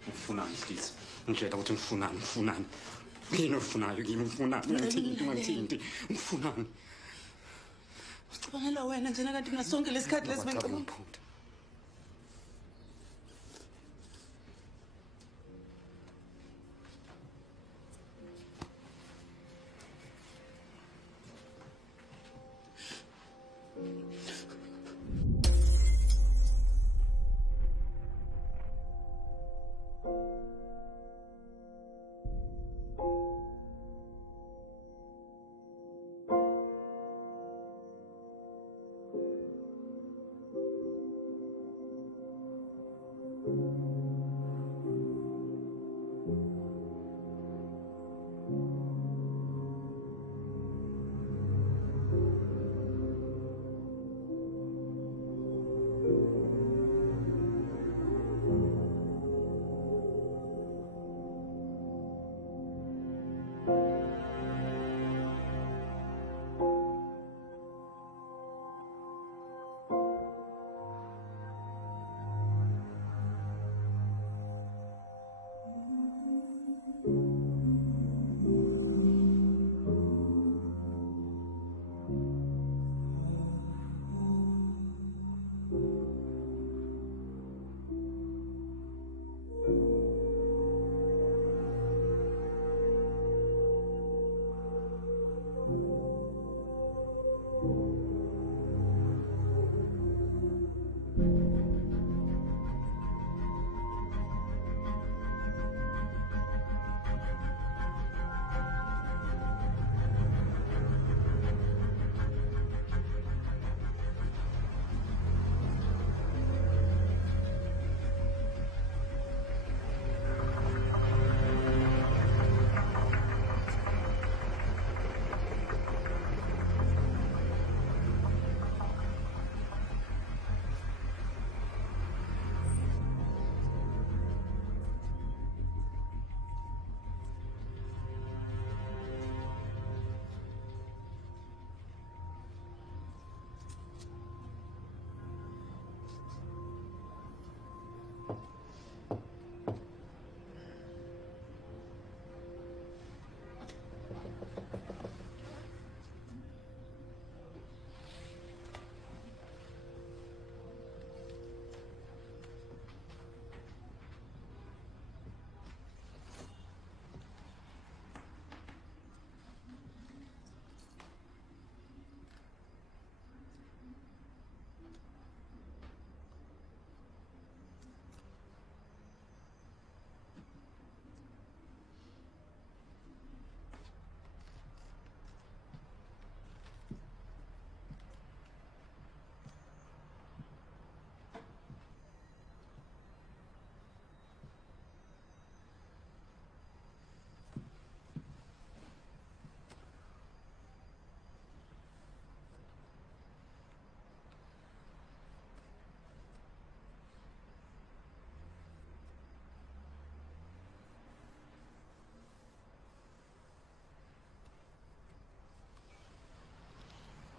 Ufunani please. Ngitshela ukuthi ufunani. Yini ufunayo kimi ufunani? Ngithinti. Ufunani? Ucabangela wena njena kanti ngasonke lesikhathi lesibengicabanga.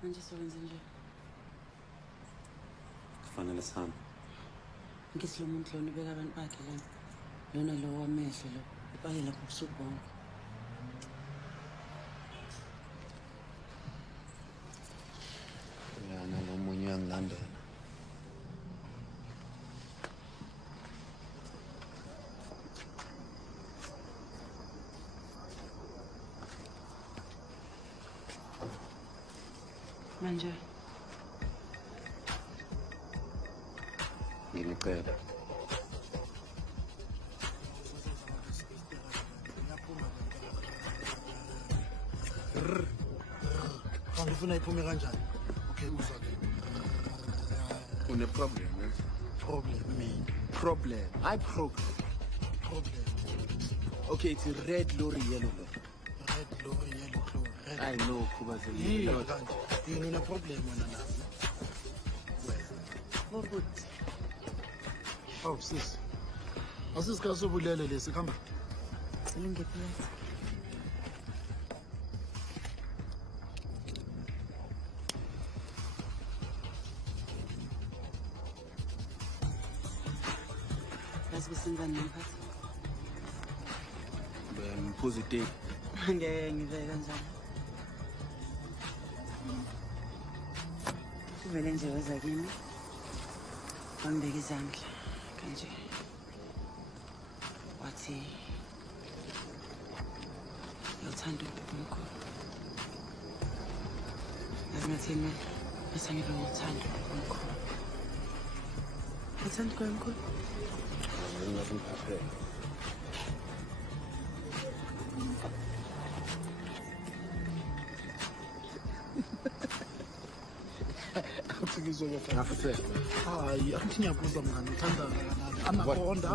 Manje sowenze nje. kufanele sihambe. Ngisi lo muntu lona ubeka abantu bakhe lana. Lona lo wamehlo lo. Ubake lapho ubusuku bonke. Yana lo munye uyangilandela. Manje nginicela Ngifuna iphume kanjani? Okay, uzwa ke. Une problem, eh? Problem me. Problem. I problem. Problem. Okay, it's a red lorry, yellow lorry. Red lorry, yellow lorry. Red. I know, Kuba's a Yeah, lot. kanje. Ngine problem wena na. What? Oh, sis. Asisikasobulele lesi khamba. Silunge phakathi. Yazi kusenzani ngapha? Positive. Ngeke ngive kanjani. Kuvele nje weza kimi. Wangibeka izandla kanje. Wathi uyathanda umkhulu. Yazi mina bese ngibe ngithanda umkhulu. Uthanda umkhulu? ngingakuphathela. Hayi, angithi ngiyabuza mngani uthanda anaconda.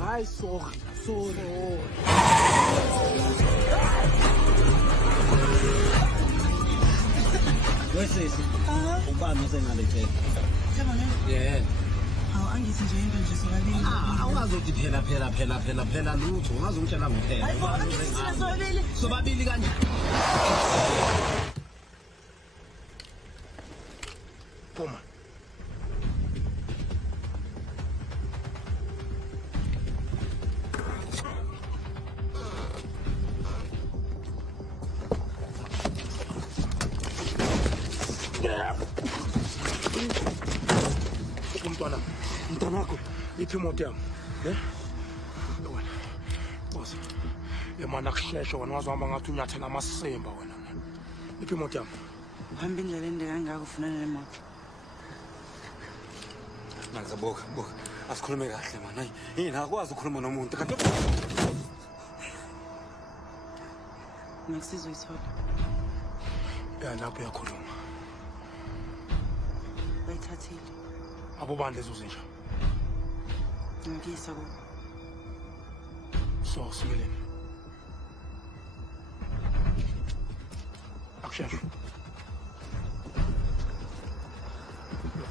Hayi, sorry. Wesisi. Ubani osengaletheka? Yeah. Hawu angithi nje into nje sobabili. Awazi ukuthi phela lutho. Ungazi ukuthi nangophela. Hayi, angithi sina sobabili. Sobabili kanje. Phuma. Mntanakho, iphi imoto yami? Wena. Bosi. Yemana kusheshe wena wazohamba ngathi unyathela amasemba wena. Iphi imoto yami? Uhamba indlela ende kangaka ufunana nemoto. Manje boka. Asikhulume kahle man. Hayi, yini akwazi ukukhuluma nomuntu kanti Ngikusiza uyithola. Ya lapho uyakhuluma. Bayithathile. Abobani lezo zinja? Ngiyisa kubo. So, simeleni. Akusheshe.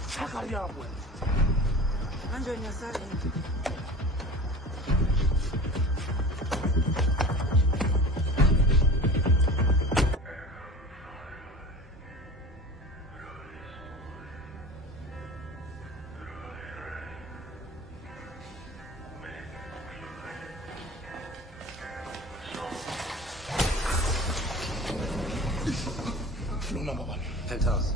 Faka yabo. Manje unyasala. Number one. Penthouse.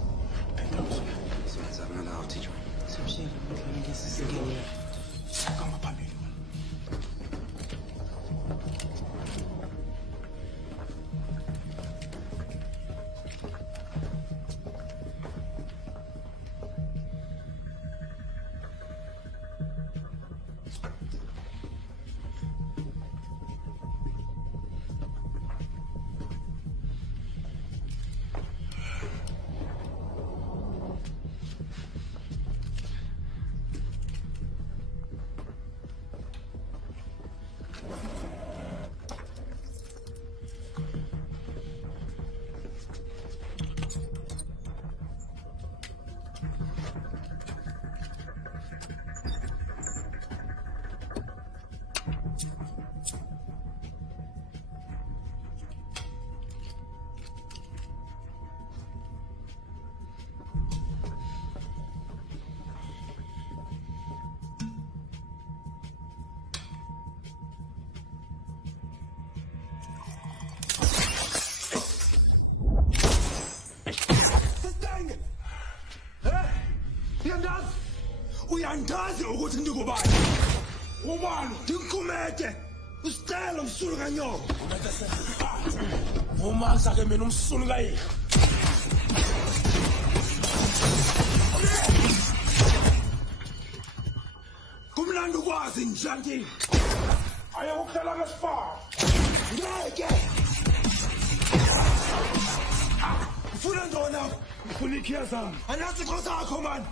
Penthouse. So it's another house teacher. Somshele mhlawumbe ngesisingene. Kama phambili. Andazi ukuthi ndikubani. Ubani? Ndikukumete. Usicela umsulu kanyoko. Uma sake mina umsulu kayi. Kumnandi ukwazi njani? Ayakukhala ngesifana. Ngeke. Ufuna ndona? Ufuna ikhiya zami. Anathi khosa yakho man.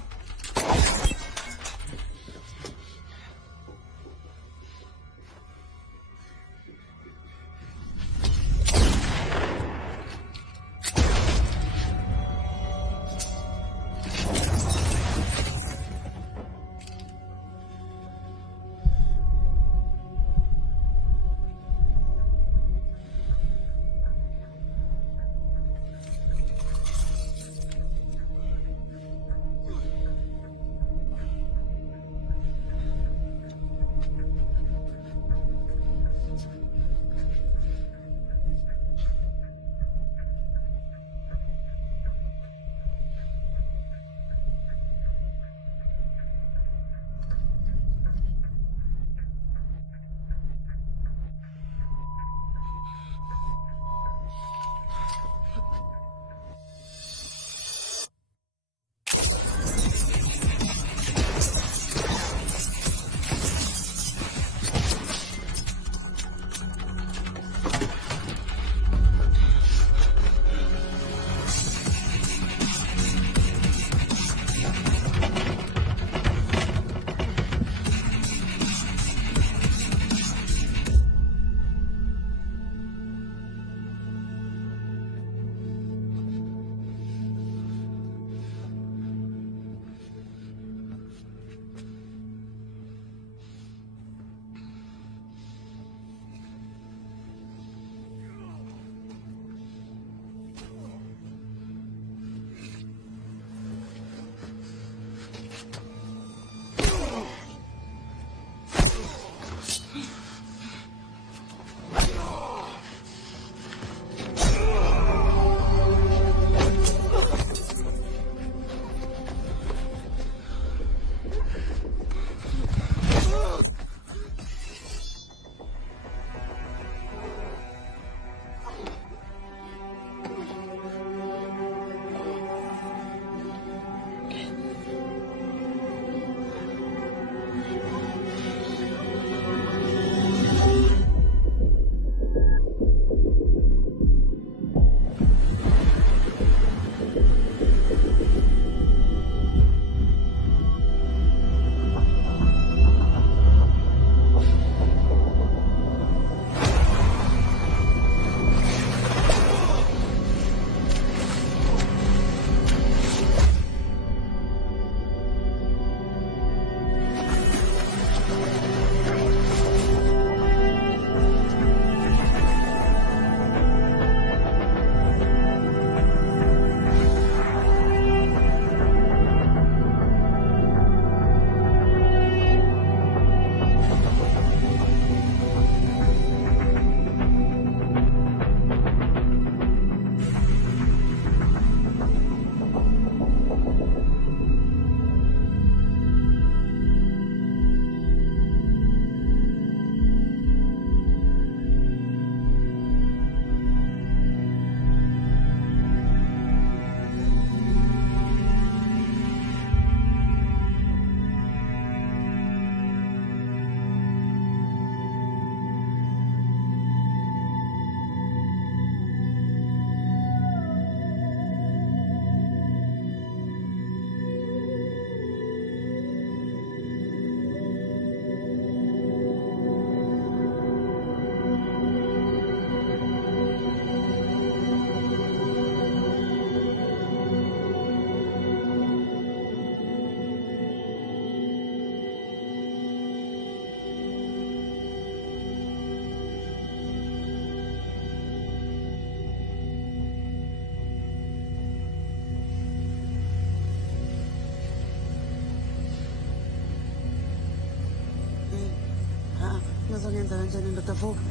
Ngizongenza kanjani ndoda? Vuka,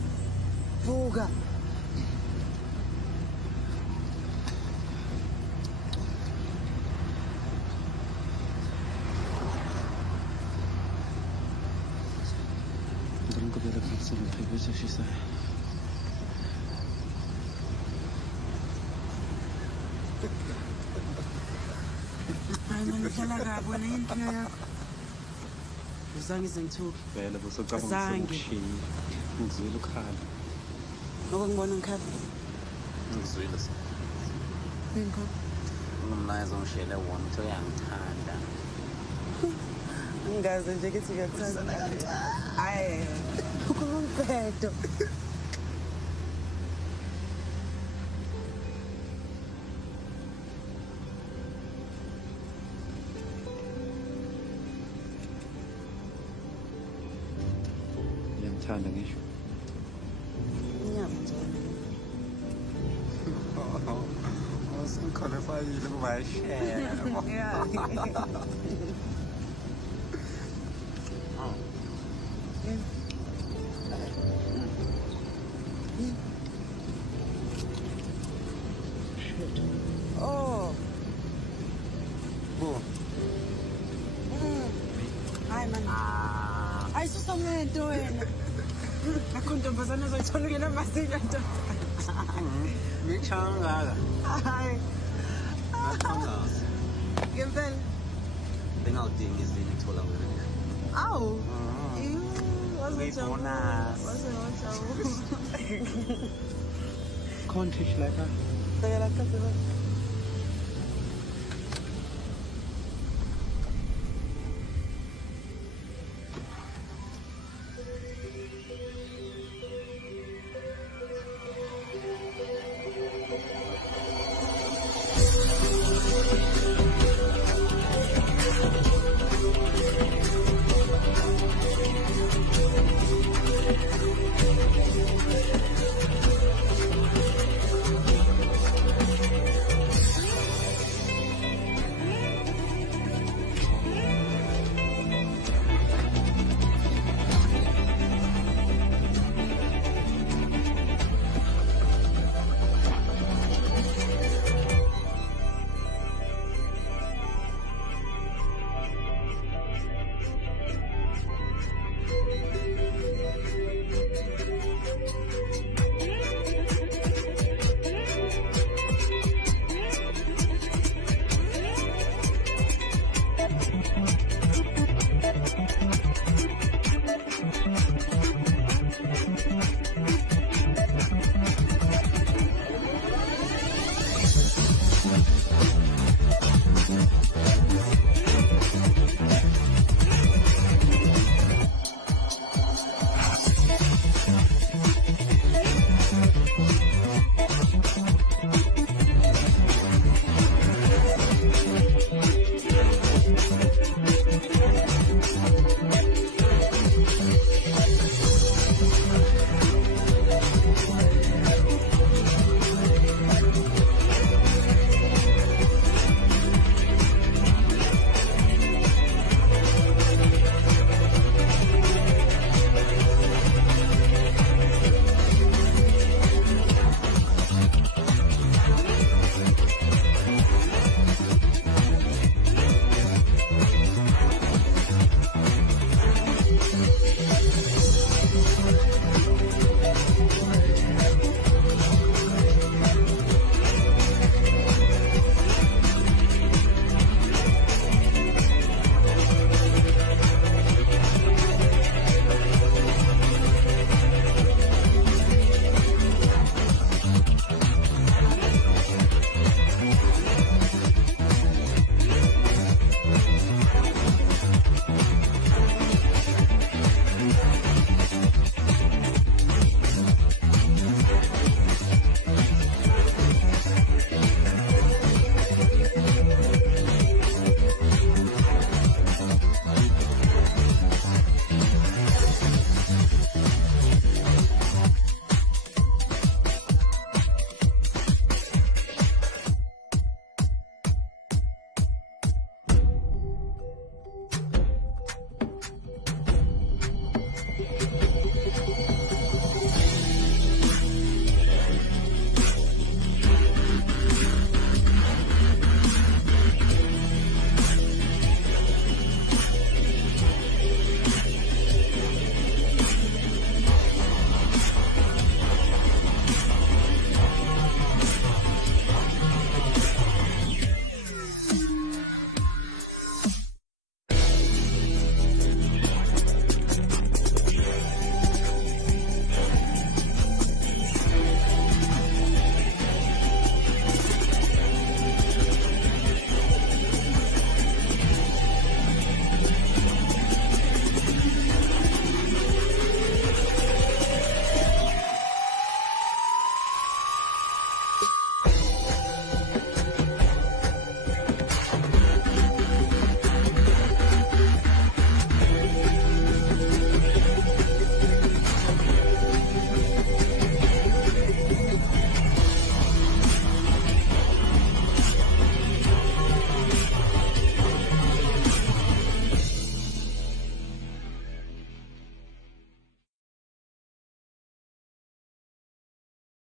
vuka. That's what she said. Hayi manje uhlala kabi wena yini inkinga yakho? Uzange izengithuki. Vele busocabanga ukushiya. Ngizwile ukhala. Ngoba ngibona ngikhala. Ngizwile sa. Yinko. Ngumlayezo ongishele wona uthi uyangithanda. Ngaze nje ukuthi ngiyakuthanda. Hayi. Ukhulumpedo. Ngiyamthanda ngisho. Ngiyamthanda. Usungikhonifayile ukuba share. Oh. Bo. Hayi man. Ayisusamento wena. Akhontombazana zoyithola kena masinya nto. Ngichanga. Hayi. Ngichangaza. Ngempela. Bengawudinga izini ukuthola wena. Awu. Bonus. What's Can't teach like that. Saya rasa